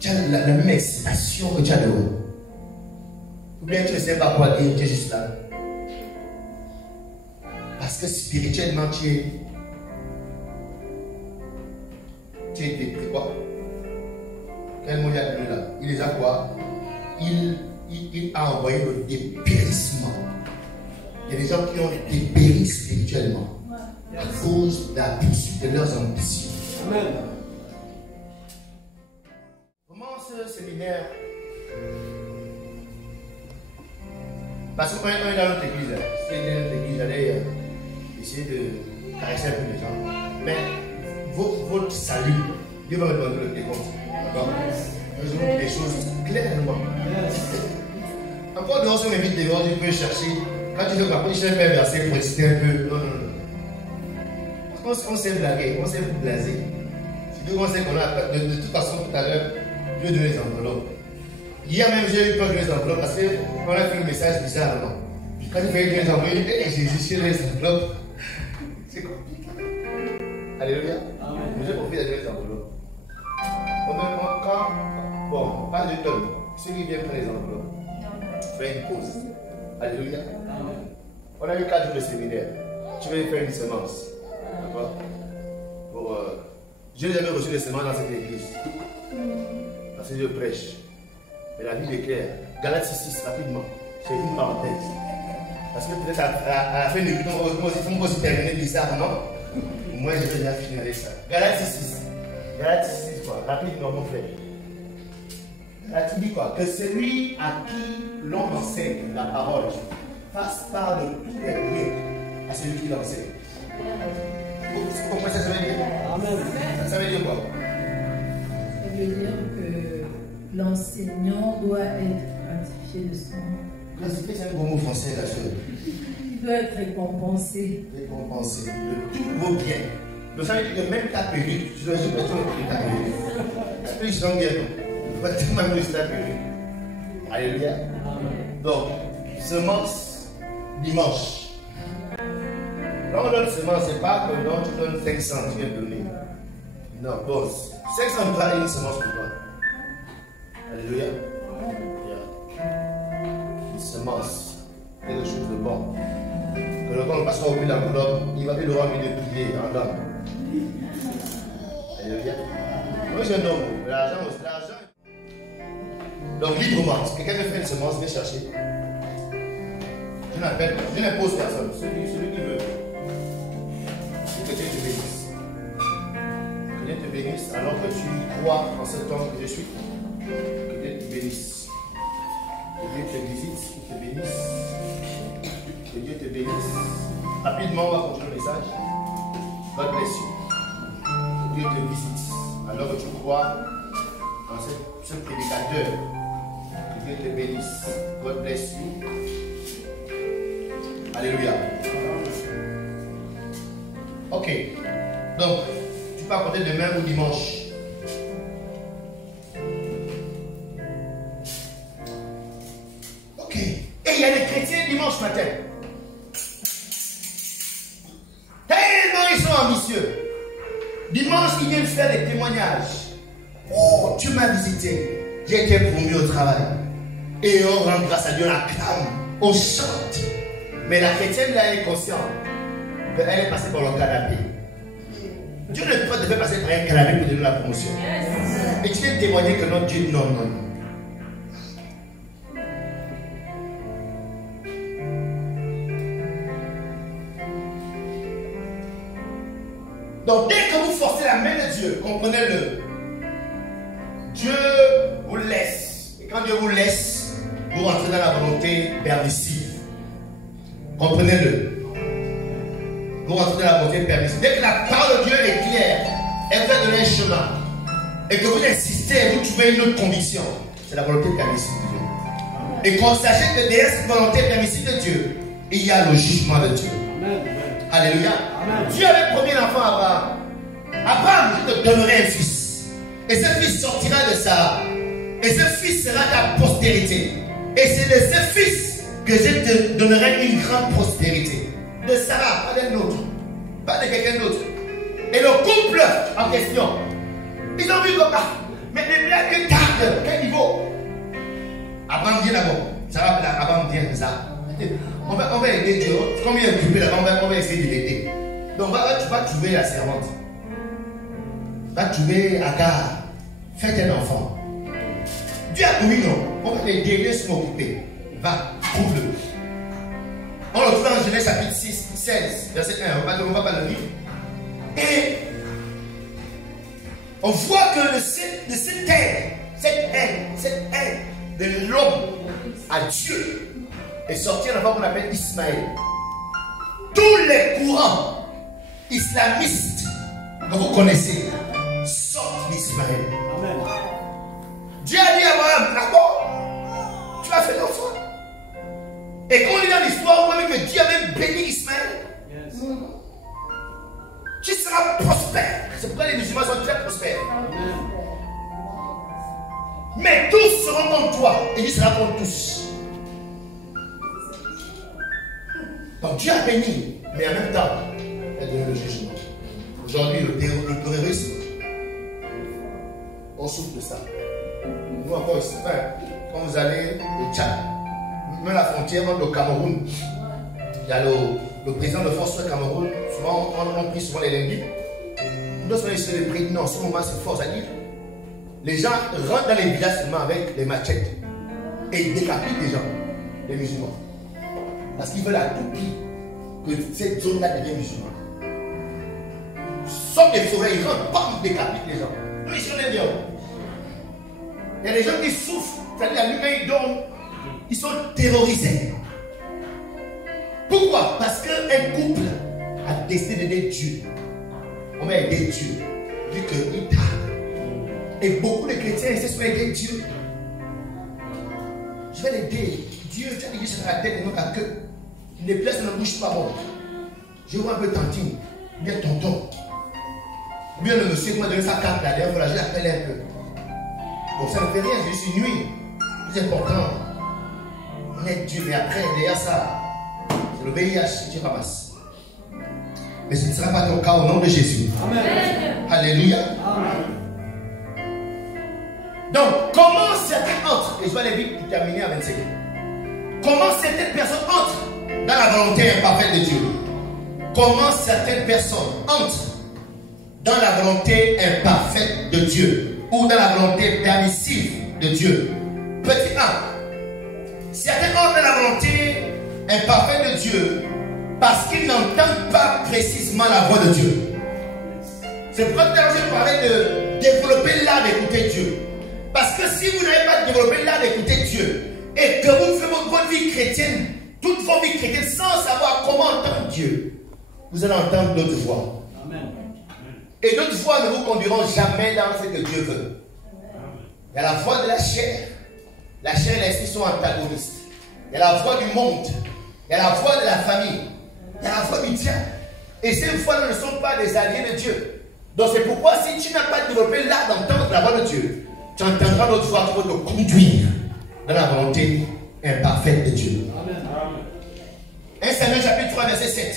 Tu as la même excitation que tu as dehors? Ou bien tu ne sais pas quoi dire, tu es juste là? Parce que spirituellement, tu es déprimé quoi? Quel mot il y a de là? Il les a quoi? Il a envoyé le dépérissement. Il y a des gens qui ont dépéri spirituellement à cause de la poursuite de leurs ambitions. Amen. Comment ce séminaire? Parce que quand on est dans notre église, c'est dans notre église, j'allais essayer de caresser un peu les gens. Mais votre salut, Dieu va me demander le décompte. D'accord? Je vous dis des choses clairement. Encore dehors, si on m'invite dehors, tu peux chercher. Quand tu fais quoi? Tu cherches un verset pour exciter un peu. Non. On sait blaguer, on sait vous blaser. Surtout qu'on sait qu'on a. De toute façon, tout à l'heure, Dieu donne les enveloppes. Hier même, j'ai eu peur de les enveloppes parce qu'on a fait un message bizarrement. Quand il fait les enveloppes, Jésus sur les enveloppes. C'est compliqué. Alléluia. J'ai profité de les enveloppes. Bon, pas de donne. Ceux qui viennent prendre les enveloppes, fais une pause. Alléluia. On a eu 4 jours de séminaire. Tu veux faire une semence. D'accord? Je n'ai jamais reçu de semence dans cette église. Parce que je prêche. Mais la Bible est claire. Galates 6, rapidement. C'est une parenthèse. Parce que peut-être à la fin du but, on va se terminer bizarrement. Moi, je vais déjà finir avec ça. Galates 6. Galates 6, quoi. Rapidement, mon frère. Galates dit quoi? Que celui à qui l'on enseigne la parole fasse part de tous les biens à à celui qui l'enseigne. Vous comprenez ça, ça veut dire? Amen. Ça veut dire quoi? Ça veut dire que l'enseignant doit être gratifié de son... Gratifié, c'est un gros mot français, la chose. Il doit être récompensé. Récompensé de tous vos biens. Donc ça veut dire que même ta perruque, je dois juste mettre ta perruque. La perruque, je sens bien. Je dois tout même juste ta perruque. Alléluia. Donc, semence dimanche. Quand on donne semence, c'est pas que non, tu donnes 500, tu viens donner. Non, bon, 500 pas une semence pour toi. Alléluia. Une semence, quelque chose de bon. Que le temps ne passe pas au bout de l'enveloppe, il aura mis de prier en l'homme. Alléluia. Moi je nomme l'argent. Donc librement, si quelqu'un veut faire une semence, viens chercher. Je n'impose personne, celui qui veut. Que Dieu te bénisse. Que Dieu te bénisse alors que tu crois en cet homme que je suis. Que Dieu te bénisse. Que Dieu te visite, qu'il te bénisse. Que Dieu te bénisse. Rapidement, on va continuer le message. God bless you. Que Dieu te visite alors que tu crois en ce prédicateur. Que Dieu te bénisse. God bless you. Alléluia. Ok. Donc, tu peux apporter demain ou dimanche. Ok. Et il y a des chrétiens dimanche matin. Tellement ils sont ambitieux. Dimanche, ils viennent faire des témoignages. Oh, tu m'as visité. J'ai été promu au travail. Et on rend grâce à Dieu, on acclame, on chante. Mais la chrétienne là est consciente qu'elle est passée par le canapé. Dieu ne peut pas te faire passer par un canapé pour donner la promotion. Et tu viens témoigner que notre Dieu, non. Donc dès que vous forcez la main de Dieu, comprenez-le. Dieu vous laisse. Et quand Dieu vous laisse, vous rentrez dans la volonté permissive. Comprenez-le. Vous rentrez dans la volonté permissive. Dès que la parole de Dieu est claire, elle va donner un chemin. Et que vous insistez, vous trouvez une autre conviction. C'est la volonté permissive de Dieu. Et qu'on sache que derrière cette volonté permissive de Dieu, il y a le jugement de Dieu. Amen. Alléluia. Amen. Dieu avait promis l'enfant à Abraham. Abraham, je te donnerai un fils. Et ce fils sortira de Sarah. Et ce fils sera ta postérité. Et c'est de ce fils que je te donnerai une grande prospérité. De Sarah, pas d'un autre. Pas de quelqu'un d'autre. Et le couple en question, ils ont vu comme ça. Mais les blagues tardent. Quel niveau? Abraham vient d'abord. Sarah, Abraham vient de ça. On va aider Dieu. Comme il est occupé là-bas, on va essayer de l'aider. Donc tu vas trouver la servante. Va trouver Agar. Faites un enfant. Dieu a promis non. On va l'aider, laisse m'occuper. Va, trouve-le. On le trouve en Genèse chapitre 6, 16, verset 1. On va pas le lire. Et on voit que de cette haine de l'homme à Dieu est sorti un enfant qu'on appelle Ismaël. Tous les courants islamistes que vous connaissez sortent d'Ismaël. Amen. Dieu a dit à Abraham, d'accord, tu as fait l'enfant. Et quand on lit dans l'histoire, on voit que Dieu avait béni Ismaël. Yes. Tu seras prospère. C'est pourquoi les musulmans sont très prospères. Amen. Mais tous seront contre toi et tu seras contre tous. Donc Dieu a béni, mais en même temps, il a donné le jugement. Aujourd'hui, le terrorisme, on souffre de ça. Nous encore ici, quand vous allez au Tchad, même la frontière entre le Cameroun, il y a le président de force sur le Cameroun, souvent on prie souvent les lundis. Nous sommes ici les prix, non, en ce moment c'est fort à dire. Les gens rentrent dans les villages seulement avec les machettes et ils décapitent les gens, les musulmans. Parce qu'ils veulent à tout prix que cette zone-là devienne musulmane. Sauf des forêts, ils rentrent, bam, décapitent les gens. Nous ici on est bien. Il y a des gens qui souffrent, c'est-à-dire la nuit quand ils dorment, ils sont terrorisés. Pourquoi? Parce qu'un couple a décidé d'aider Dieu. On va aider Dieu. Vu qu'il tarde. Et beaucoup de chrétiens essaient de aider Dieu. Je vais l'aider. Dieu, tu as dit sur la tête et non la queue. Les plaies ne bougent pas bon. Je vois un peu tantine. Bien tonton. Bien le monsieur qui m'a donné sa carte la dernière fois, je l'appelle un peu. Bon, ça ne fait rien, je suis nuit. Plus important, on aide Dieu, mais après, derrière ça, c'est le VIH que tu ramasses. Mais ce ne sera pas ton cas au nom de Jésus. Amen. Alléluia. Amen. Donc, comment certains entrent, et je vais aller vite pour terminer à 25 ans. Comment certaines personnes entrent dans la volonté imparfaite de Dieu? Comment certaines personnes entrent dans la volonté imparfaite de Dieu ou dans la volonté permissive de Dieu? Petit 1. Certains entrent dans la volonté imparfaite de Dieu parce qu'ils n'entendent pas précisément la voix de Dieu. C'est pourquoi tout à l'heure je parlais de développer l'art d'écouter Dieu. Parce que si vous n'avez pas développé l'art d'écouter Dieu et que vous faites votre vie chrétienne, toute votre vie chrétienne sans savoir comment entendre Dieu, vous allez entendre d'autres voix. Amen. Et d'autres voix ne vous conduiront jamais dans ce que Dieu veut. Il y a la voix de la chair. La chair et l'esprit sont antagonistes. Il y a la voix du monde. Il y a la voix de la famille. Il y a la voix du diable. Et ces voix ne sont pas des alliés de Dieu. Donc c'est pourquoi si tu n'as pas développé l'art d'entendre la voix de Dieu, tu entendras d'autres voix qui vont te conduire dans la volonté imparfaite de Dieu. Amen. 1 Samuel chapitre 3 verset 7.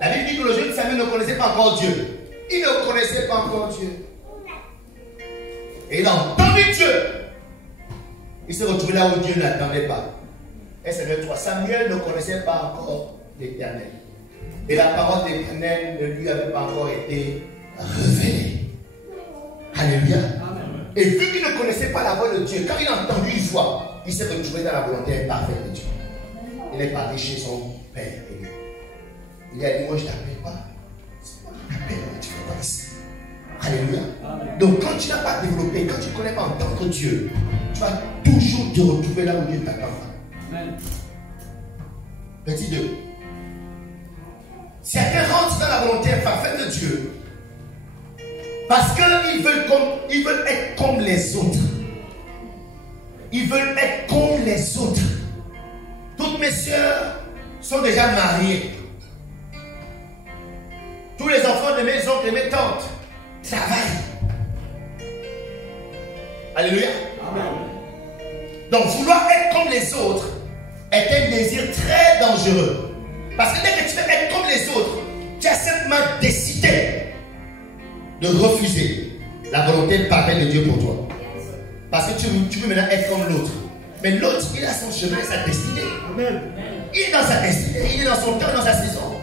La Bible dit que le jeune Samuel ne connaissait pas encore Dieu. Il ne connaissait pas encore Dieu. Et il a entendu Dieu. Il s'est retrouvé là où Dieu ne l'attendait pas. 1 Samuel 3. Samuel ne connaissait pas encore l'Éternel. Et la parole de l'Éternel ne lui avait pas encore été révélée. Alléluia. Amen. Et vu qu'il ne connaissait pas la voix de Dieu, quand il a entendu une voix, il s'est retrouvé dans la volonté imparfaite de Dieu. Il est parti chez son père aîné. Il a dit, moi je ne t'appelle pas. C'est moi qui t'appelle, tu ne fais pas ici. Alléluia. Amen. Donc quand tu n'as pas développé, quand tu ne connais pas entendre Dieu, tu vas toujours te retrouver là où Dieu t'attend. Amen. Petit 2. Certains rentrent dans la volonté imparfaite de Dieu parce qu'ils veulent être comme les autres. Ils veulent être comme les autres. Toutes mes soeurs sont déjà mariées. Tous les enfants de mes oncles et mes tantes travaillent. Alléluia. Amen. Donc vouloir être comme les autres est un désir très dangereux. Parce que dès que tu veux être comme les autres, tu as simplement décidé de refuser la volonté parfaite de Dieu pour toi. Parce que tu veux maintenant être comme l'autre. Mais l'autre, il a son chemin, sa destinée. Amen. Il est dans sa destinée, il est dans son temps, dans sa saison.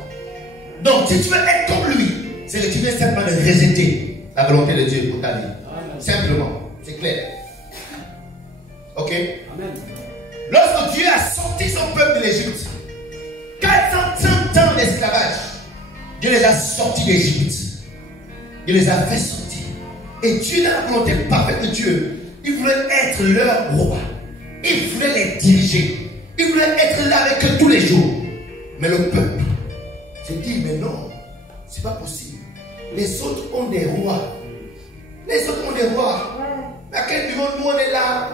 Donc si tu veux être comme lui, c'est que tu viens simplement de rejeter la volonté de Dieu pour ta vie. Amen. Simplement, c'est clair. Ok? Amen. Lorsque Dieu a sorti son peuple de l'Égypte, 430 ans d'esclavage, Dieu les a sortis d'Égypte. Dieu les a fait sortir. Et Dieu, dans la volonté parfaite de Dieu, il voulait être leur roi. Il voulait les diriger. Il voulait être là avec eux tous les jours. Mais le peuple s'est dit, mais non, c'est pas possible. Les autres ont des rois. Les autres ont des rois. À quel niveau nous on est là?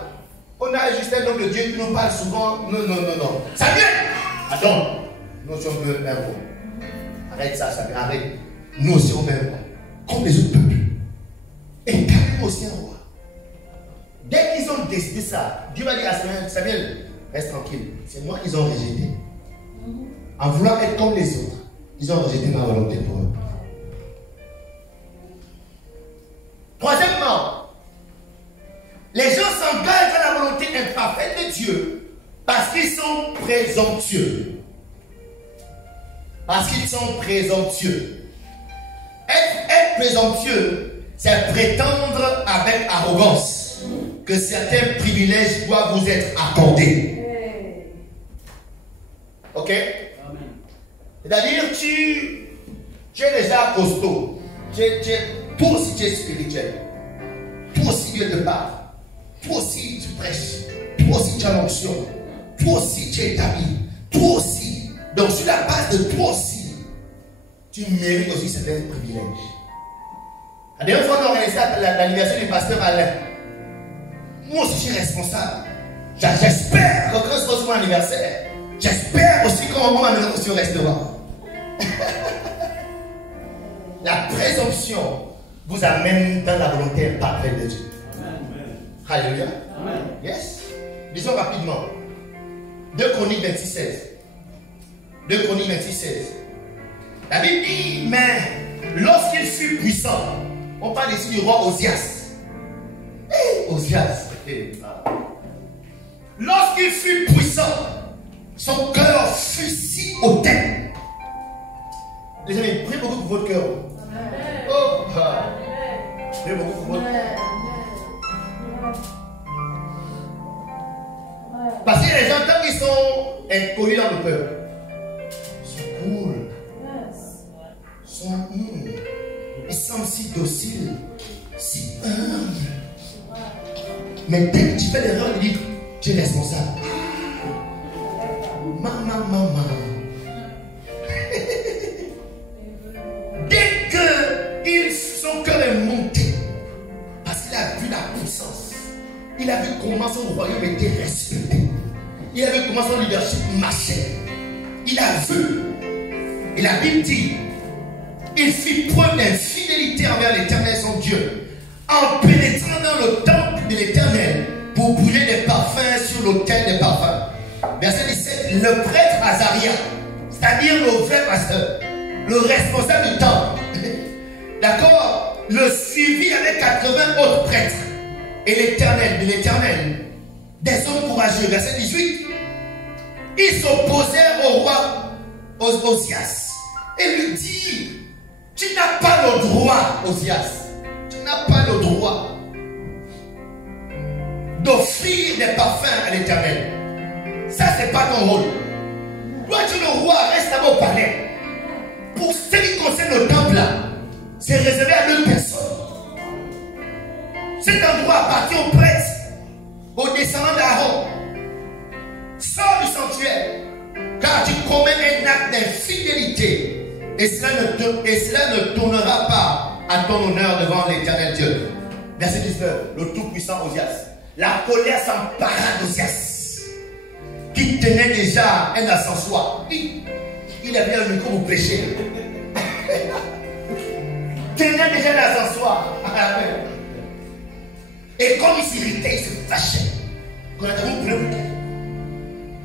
On a juste un homme de Dieu qui nous parle souvent. Non, non, non, non. Samuel! Attends. Nous sommes un roi. Arrête ça, Samuel. Arrête. Nous aussi on veut un roi. Comme les autres peuples. Et David aussi un roi. Dès qu'ils ont décidé ça, Dieu va dire à Samuel, Samuel, reste tranquille. C'est moi qu'ils ont rejeté. En voulant être comme les autres, ils ont rejeté ma volonté pour eux. Troisièmement, les gens s'engagent dans la volonté imparfaite de Dieu parce qu'ils sont présomptueux. Parce qu'ils sont présomptueux. Être présomptueux, c'est prétendre avec arrogance que certains privilèges doivent vous être accordés. Ok? Amen. C'est-à-dire, tu es déjà costaud. Toi aussi, tu es spirituel. Toi aussi, Dieu te parle. Toi aussi, tu prêches. Toi aussi, tu as l'onction. Toi aussi, tu es établi. Toi aussi, Donc sur la base de toi aussi, tu mérites aussi certains privilèges. La dernière fois qu'on a organisé l'anniversaire du pasteur Alain, moi aussi je suis responsable. J'espère que quand ce soit mon anniversaire, j'espère aussi qu'on va m'amener aussi au restaurant. La présomption vous amène dans la volonté parfaite de Dieu. Alléluia. Yes. Lisons rapidement. 2 Chroniques 26, 16. 2 Chroniques 26, 16. La Bible dit, mais lorsqu'il fut puissant, on parle ici du roi Osias. Osias. Lorsqu'il fut puissant, son cœur fut si hautain. Les amis, priez beaucoup pour votre cœur. Oh, priez beaucoup pour votre cœur. Parce que les gens, tant qu'ils sont inconnus dans le cœur, sont cool, ils semblent si dociles, si humbles. Mais dès que tu fais l'erreur, tu dis, tu es responsable. Maman. Dès que son cœur est monté, parce qu'il a vu la puissance, il a vu comment son royaume était respecté, il a vu comment son leadership marchait, il a vu, et la Bible dit, il fit preuve d'infidélité envers l'Éternel son Dieu, en pénétrant dans le temple de l'Éternel pour brûler des parfums sur l'autel des parfums. Verset 17, le prêtre Azaria, c'est-à-dire le vrai pasteur, le responsable du temple, d'accord, le suivit avec 80 autres prêtres. Et l'Éternel, des hommes courageux, verset 18, ils s'opposèrent au roi Osias et lui dirent, tu n'as pas le droit, Osias, tu n'as pas le droit d'offrir des parfums à l'Éternel. Ça, c'est pas ton rôle. Toi, tu es le roi, reste à au palais. Pour ce qui concerne le temple là, c'est réservé à 2 personnes. Cet endroit appartient aux prêtres, aux descendants d'Aaron. Sors du sanctuaire, car tu commets un acte d'infidélité, et cela ne tournera pas à ton honneur devant l'Éternel Dieu. Verset 19, le tout-puissant Osias. La colère s'empara d'Osias, qui tenait déjà un ascensoir. Il avait un micro pour prêcher. Tenait déjà un ascensoir. Et comme il s'irritait, il se fâchait. Quand nous avons pleuré,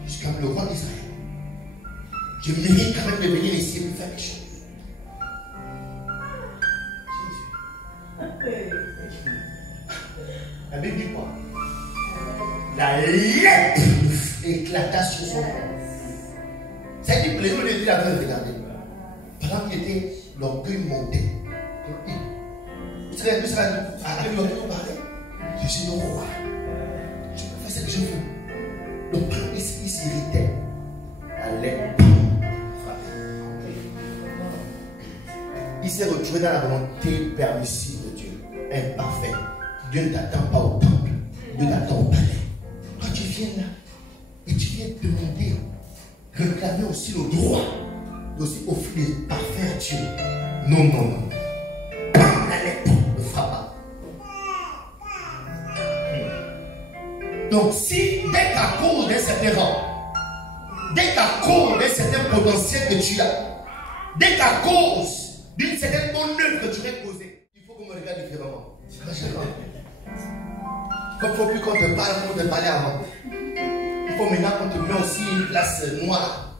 jusqu'à le roi d'Israël, je mérite quand même de venir ici et de faire des choses. La Bible dit quoi? La lèpre éclata sur son corps. Ça dit que les gens de la veuve, regardez. Pendant qu'il était, l'orgueil montait. Vous savez, avec l'orgueil, on parlait. Je suis le roi. Je peux faire ce que je veux. Donc, quand il s'irritait, la lèpre frappait. Il s'est retrouvé dans la volonté permissive de Dieu, imparfait. Dieu ne t'attend pas au temple, Dieu t'attend au palais. Quand tu viens là, et tu viens demander, réclamer aussi le droit d'aussi offrir des parfums à Dieu. Non. Bam, la lèpre ne frappa. Donc si, dès qu'à cause d'un certain rang, dès qu'à cause d'un certain potentiel que tu as, dès qu'à cause d'une certaine bonne œuvre que tu vas poser, il faut qu'on me regarde différemment. Il ne faut plus qu'on te parle comme on te parlait avant. Il faut maintenant qu'on te mette aussi une place noire.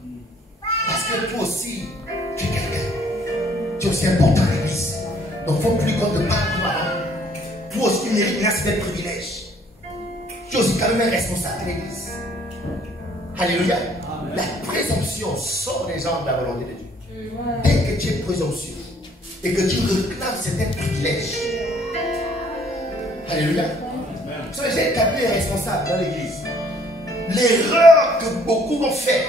Parce que toi aussi, tu es quelqu'un. Tu es aussi important à l'église. Donc il ne faut plus qu'on te parle comme avant. Toi aussi, tu mérites un aspect de privilège. Tu es aussi quand même un responsable de l'église. Alléluia. Amen. La présomption sort des gens de la volonté de Dieu. Dès que tu es présomptueux et que tu réclames certains privilèges. Alléluia. Vous savez, j'ai établi un responsable dans l'église. L'erreur que beaucoup vont faire,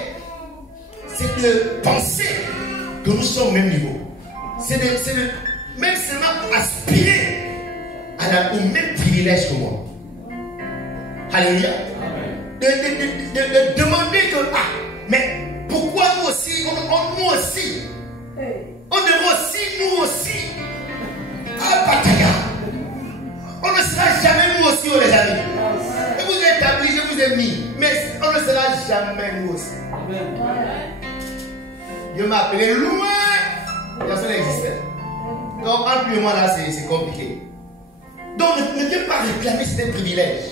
c'est de penser que nous sommes au même niveau. C'est de même seulement aspirer au même privilège que moi. Alléluia. De demander que, mais pourquoi nous aussi, nous aussi. On devrait aussi, nous aussi. Ah, Pataya. On ne sera jamais nous aussi, oh, les amis. Je vous ai établi, je vous ai mis. Mais on ne sera jamais nous aussi. Dieu m'a appelé loin. Personne n'existait. Donc, entre lui et moi, là, c'est compliqué. Donc, ne viens pas réclamer ces privilèges.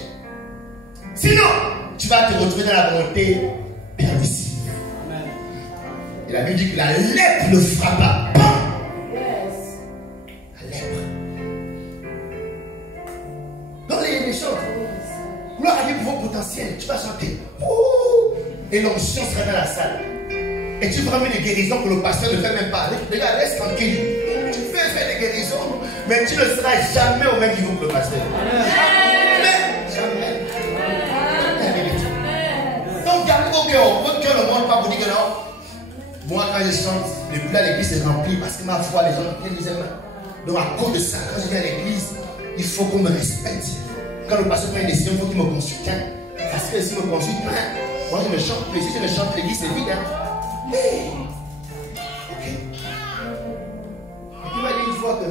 Sinon, tu vas te retrouver dans la volonté permissive. Et la Bible dit que la lèpre le frappa. La lèpre. Dans les chants, gloire à Dieu pour vos potentiels. Tu vas chanter. Et l'onction sera dans la salle. Et tu feras des guérisons que le pasteur ne fait même pas. Regarde, reste tranquille. Tu peux faire des guérisons, mais tu ne seras jamais au même niveau que le pasteur. Mais jamais. Donc, gardez vos cœurs. Votre cœur ne montre pas pour dire que non. Moi, quand je chante, depuis là, l'église est remplie parce que ma foi, les gens viennent les aimer. Donc, à cause de ça, quand je viens à l'église, il faut qu'on me respecte. Quand le pasteur prend une décision, il faut qu'il me consulte. Parce que s'il me consulte, moi, je me chante. Mais si je me chante, l'église, c'est vide. Hey. Ok. Il m'a dit une fois que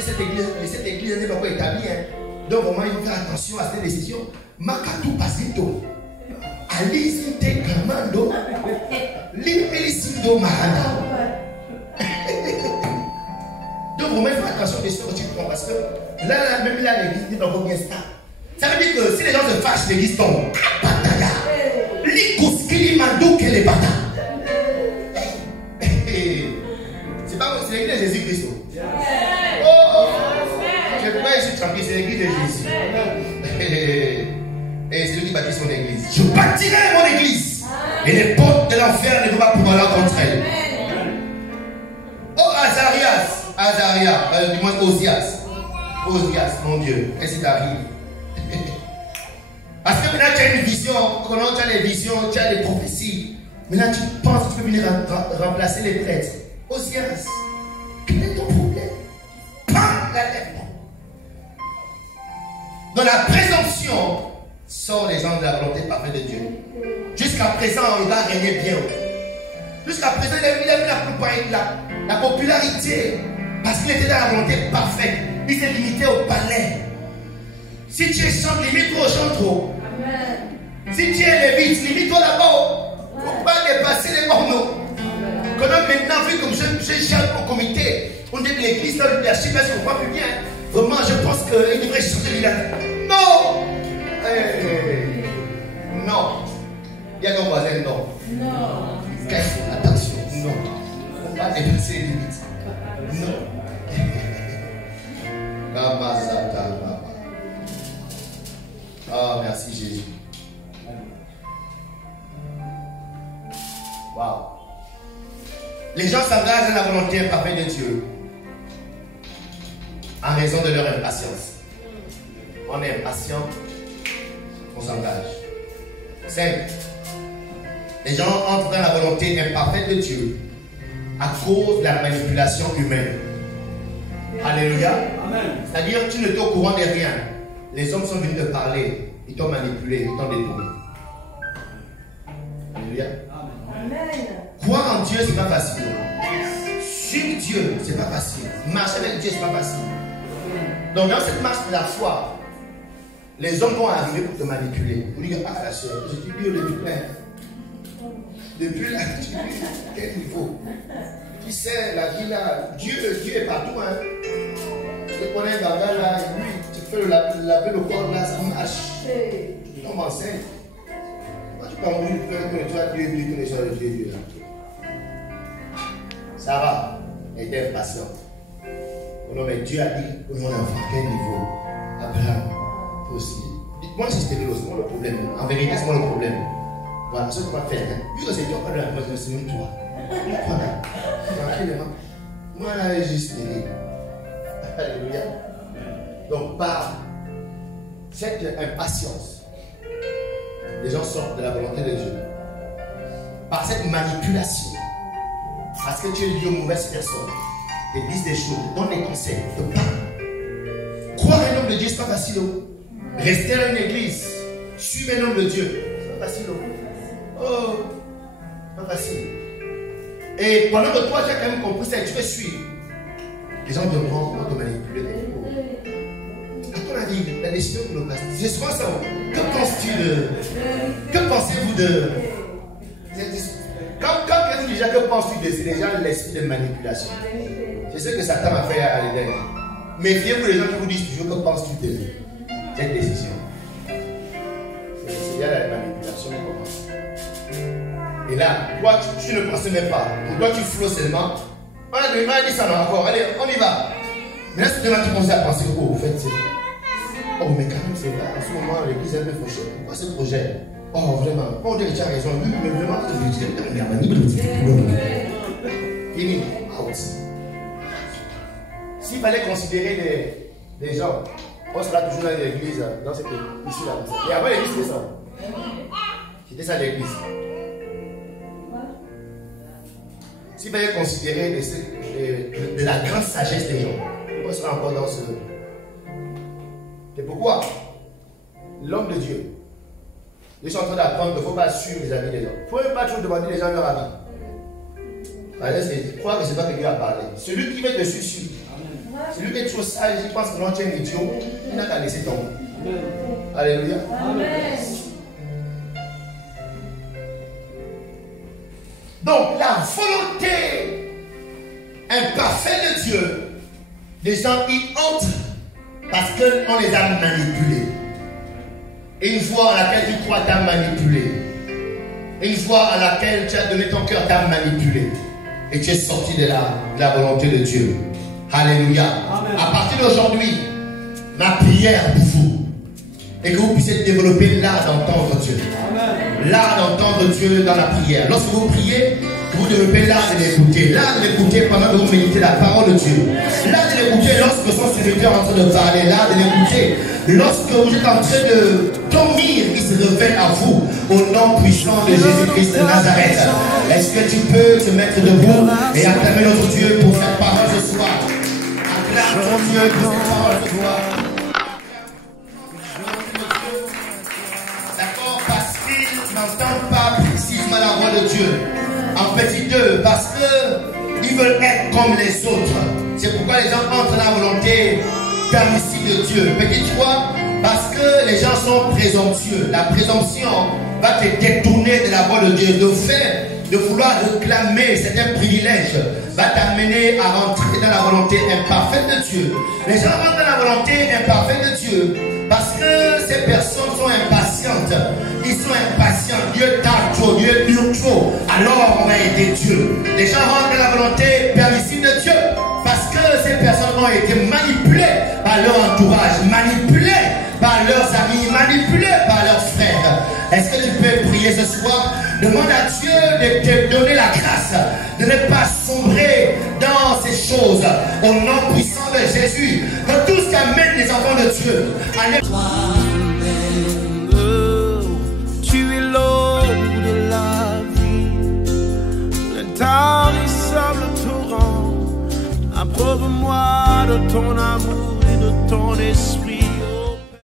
cette église n'est pas encore établie. Donc, vraiment, il faut faire attention à cette décision. Makatu pasito. Alizinte Gamando, Limpelicido Mahana. Donc, vraiment, il faut attention à ce que tu prends parce que là, même là, l'église n'est pas encore bien stable. Ça veut dire que si les gens se fâchent, l'église tombe. Bataya. Likuskilimando que les bata. C'est l'église de Jésus-Christ. Je ne peux pas ici tranquille, c'est l'église de Jésus. Et c'est lui qui bâtit son église. Je bâtirai mon église. Et les portes de l'enfer ne vont pas pouvoir la contre elle. Oh, Azarias, du moins Osias, mon Dieu, qu'est-ce qui t'arrive? Parce que maintenant tu as une vision, quand tu as les visions, tu as les prophéties. Maintenant tu penses que tu peux venir remplacer les prêtres. Osias, quel est ton problème? Pas la lèpre. Dans la présomption sort les gens de la volonté parfaite de Dieu. Jusqu'à présent, il va régner bien. Jusqu'à présent, il a vu la popularité parce qu'il était dans la volonté parfaite. Il s'est limité au palais. Si tu es chante, limite-toi au chant trop. Si tu es lévite, limite-toi là-bas. Il ne faut pas dépasser les bornes. Quand maintenant, vu comme je chante au comité, on dit que l'église dans le leadership, je ne comprends plus bien. Vraiment, je pense qu'il devrait changer de leader. Non! Non. Il y a ton voisin, non. Non. Attention, non. On va dépasser les limites. Non. Ah, merci Jésus. Wow. Les gens s'engagent dans la volonté parfaite de Dieu en raison de leur impatience. On est impatient, on s'engage. 5. Les gens entrent dans la volonté imparfaite de Dieu à cause de la manipulation humaine. Alléluia. C'est-à-dire que tu ne t'es au courant de rien. Les hommes sont venus te parler, ils t'ont manipulé, ils t'ont détourné. Alléluia. Amen. Croire en Dieu, c'est pas facile. Suivre Dieu, c'est pas facile. Marcher avec Dieu, c'est pas facile. Donc dans cette marche de la foi, les hommes vont arriver pour te manipuler. Pour dire, ah la soeur, je te dis depuis plein. Depuis là, tu dis, quel niveau? Tu sais, la vie là, Dieu est partout. Hein. Tu connais un gars là, lui, tu fais laver le corps là, ça marche. Tu tombes enceinte. Quand tu peux mourir, tu peux connaître Dieu, tu connais Dieu. Ça va, elle était impatiente. Non, mais Dieu a dit, mon enfant, quel niveau? Abraham, aussi. Dites-moi si c'était aussi le problème. En vérité, c'est moi le problème. Voilà, ce qu'on va faire. Vu que c'est toi qui as la réponse, c'est même toi. Voilà. Tranquillement. Moi, là, j'ai juste aidé. Alléluia. Donc, par cette impatience, les gens sortent de la volonté de Dieu. Par cette manipulation, parce que tu es lié aux mauvaises personnes, te disent des choses, te donnent des conseils, te parlent. Croire un homme de Dieu, c'est pas facile. Rester dans une église, suivre un homme de Dieu, c'est pas facile. Oh, pas facile. Et pendant que toi, tu as quand même compris ça et tu veux suivre, les gens viendront te manipuler. Quand on a dit la décision de nos passes, c'est souvent ça. Que penses-tu de. Que pensez-vous de. Quand quelqu'un dit déjà que penses-tu de, c'est déjà l'esprit de manipulation. C'est ce que Satan a fait à l'Éden. Méfiez-vous des gens qui vous disent toujours que penses-tu de cette décision. C'est déjà la manipulation qui commence. Et là, toi, tu ne penses même pas. Pour toi, tu flottes seulement. On a dit ça encore. Allez, on y va. Mais là, c'est des gens qui commencent à penser, oh, en fait, c'est. Oh, mais quand même, c'est vrai. En ce moment, l'église est un peu fauchée. Pourquoi ce projet? Oh, vraiment. On dirait que tu as raison. Oui, mais vraiment, je dis, fini. Out. S'il fallait considérer des gens, on sera toujours dans l'église, dans cette ici là. Et avant l'église, c'était ça. C'était ça l'église. S'il fallait considérer de la grande sagesse des gens, on sera encore dans ce. C'est pourquoi l'homme de Dieu, ils sont en train d'apprendre qu'il ne faut pas suivre les avis des gens. Il ne faut même pas toujours demander les gens leur avis. Je crois que c'est toi que Dieu a parlé. Celui qui veut te suivre, celui qui est trop sage, il pense que non, tu es un idiot, il n'a qu'à laisser tomber. Alléluia. Amen. Donc, la volonté imparfaite de Dieu, les gens y entrent parce qu'on les a manipulés. Et une voie à laquelle tu crois t'a manipulé. Et une voie à laquelle tu as donné ton cœur t'a manipulé. Et tu es sorti de la volonté de Dieu. Alléluia. Amen. À partir d'aujourd'hui, ma prière pour vous est que vous puissiez développer l'art d'entendre Dieu. L'art d'entendre Dieu dans la prière. Lorsque vous priez, vous développez l'art de l'écouter. L'art de l'écouter pendant que vous méditez la parole de Dieu. L'art de l'écouter lorsque son serviteur est en train de parler. L'art de l'écouter lorsque vous êtes en train de dormir, il se révèle à vous au nom puissant de Jésus-Christ de Nazareth. Est-ce que tu peux te mettre debout et acclamer notre Dieu pour cette parole ce soir? Acclame ton Dieu pour cette parole ce soir. D'accord? Parce qu'ils n'entendent pas précisément la voix de Dieu. En petit 2, parce qu'ils veulent être comme les autres. C'est pourquoi les gens entrent dans la volonté permissive de Dieu. Petit 3, parce que les gens sont présomptueux. La présomption va te détourner de la voix de Dieu. Le fait de vouloir réclamer certains privilèges va t'amener à rentrer dans la volonté imparfaite de Dieu. Les gens rentrent dans la volonté imparfaite de Dieu parce que ces personnes sont impatientes. Ils sont impatients. Dieu tarde trop, Dieu dure trop. Alors on a été Dieu. Les gens rentrent dans la volonté permissive de Dieu parce que ces personnes ont été manipulées par leur entourage, manipulées par leurs amis, manipulés par leurs frères. Est-ce que tu peux prier ce soir? Demande à Dieu de te donner la grâce de ne pas sombrer dans ces choses. Au nom puissant de Jésus, que tout ce qui amène les enfants de Dieu à toi-même, tu es l'eau de la vie, l'intarissable torrent. Approuve-moi de ton amour et de ton esprit.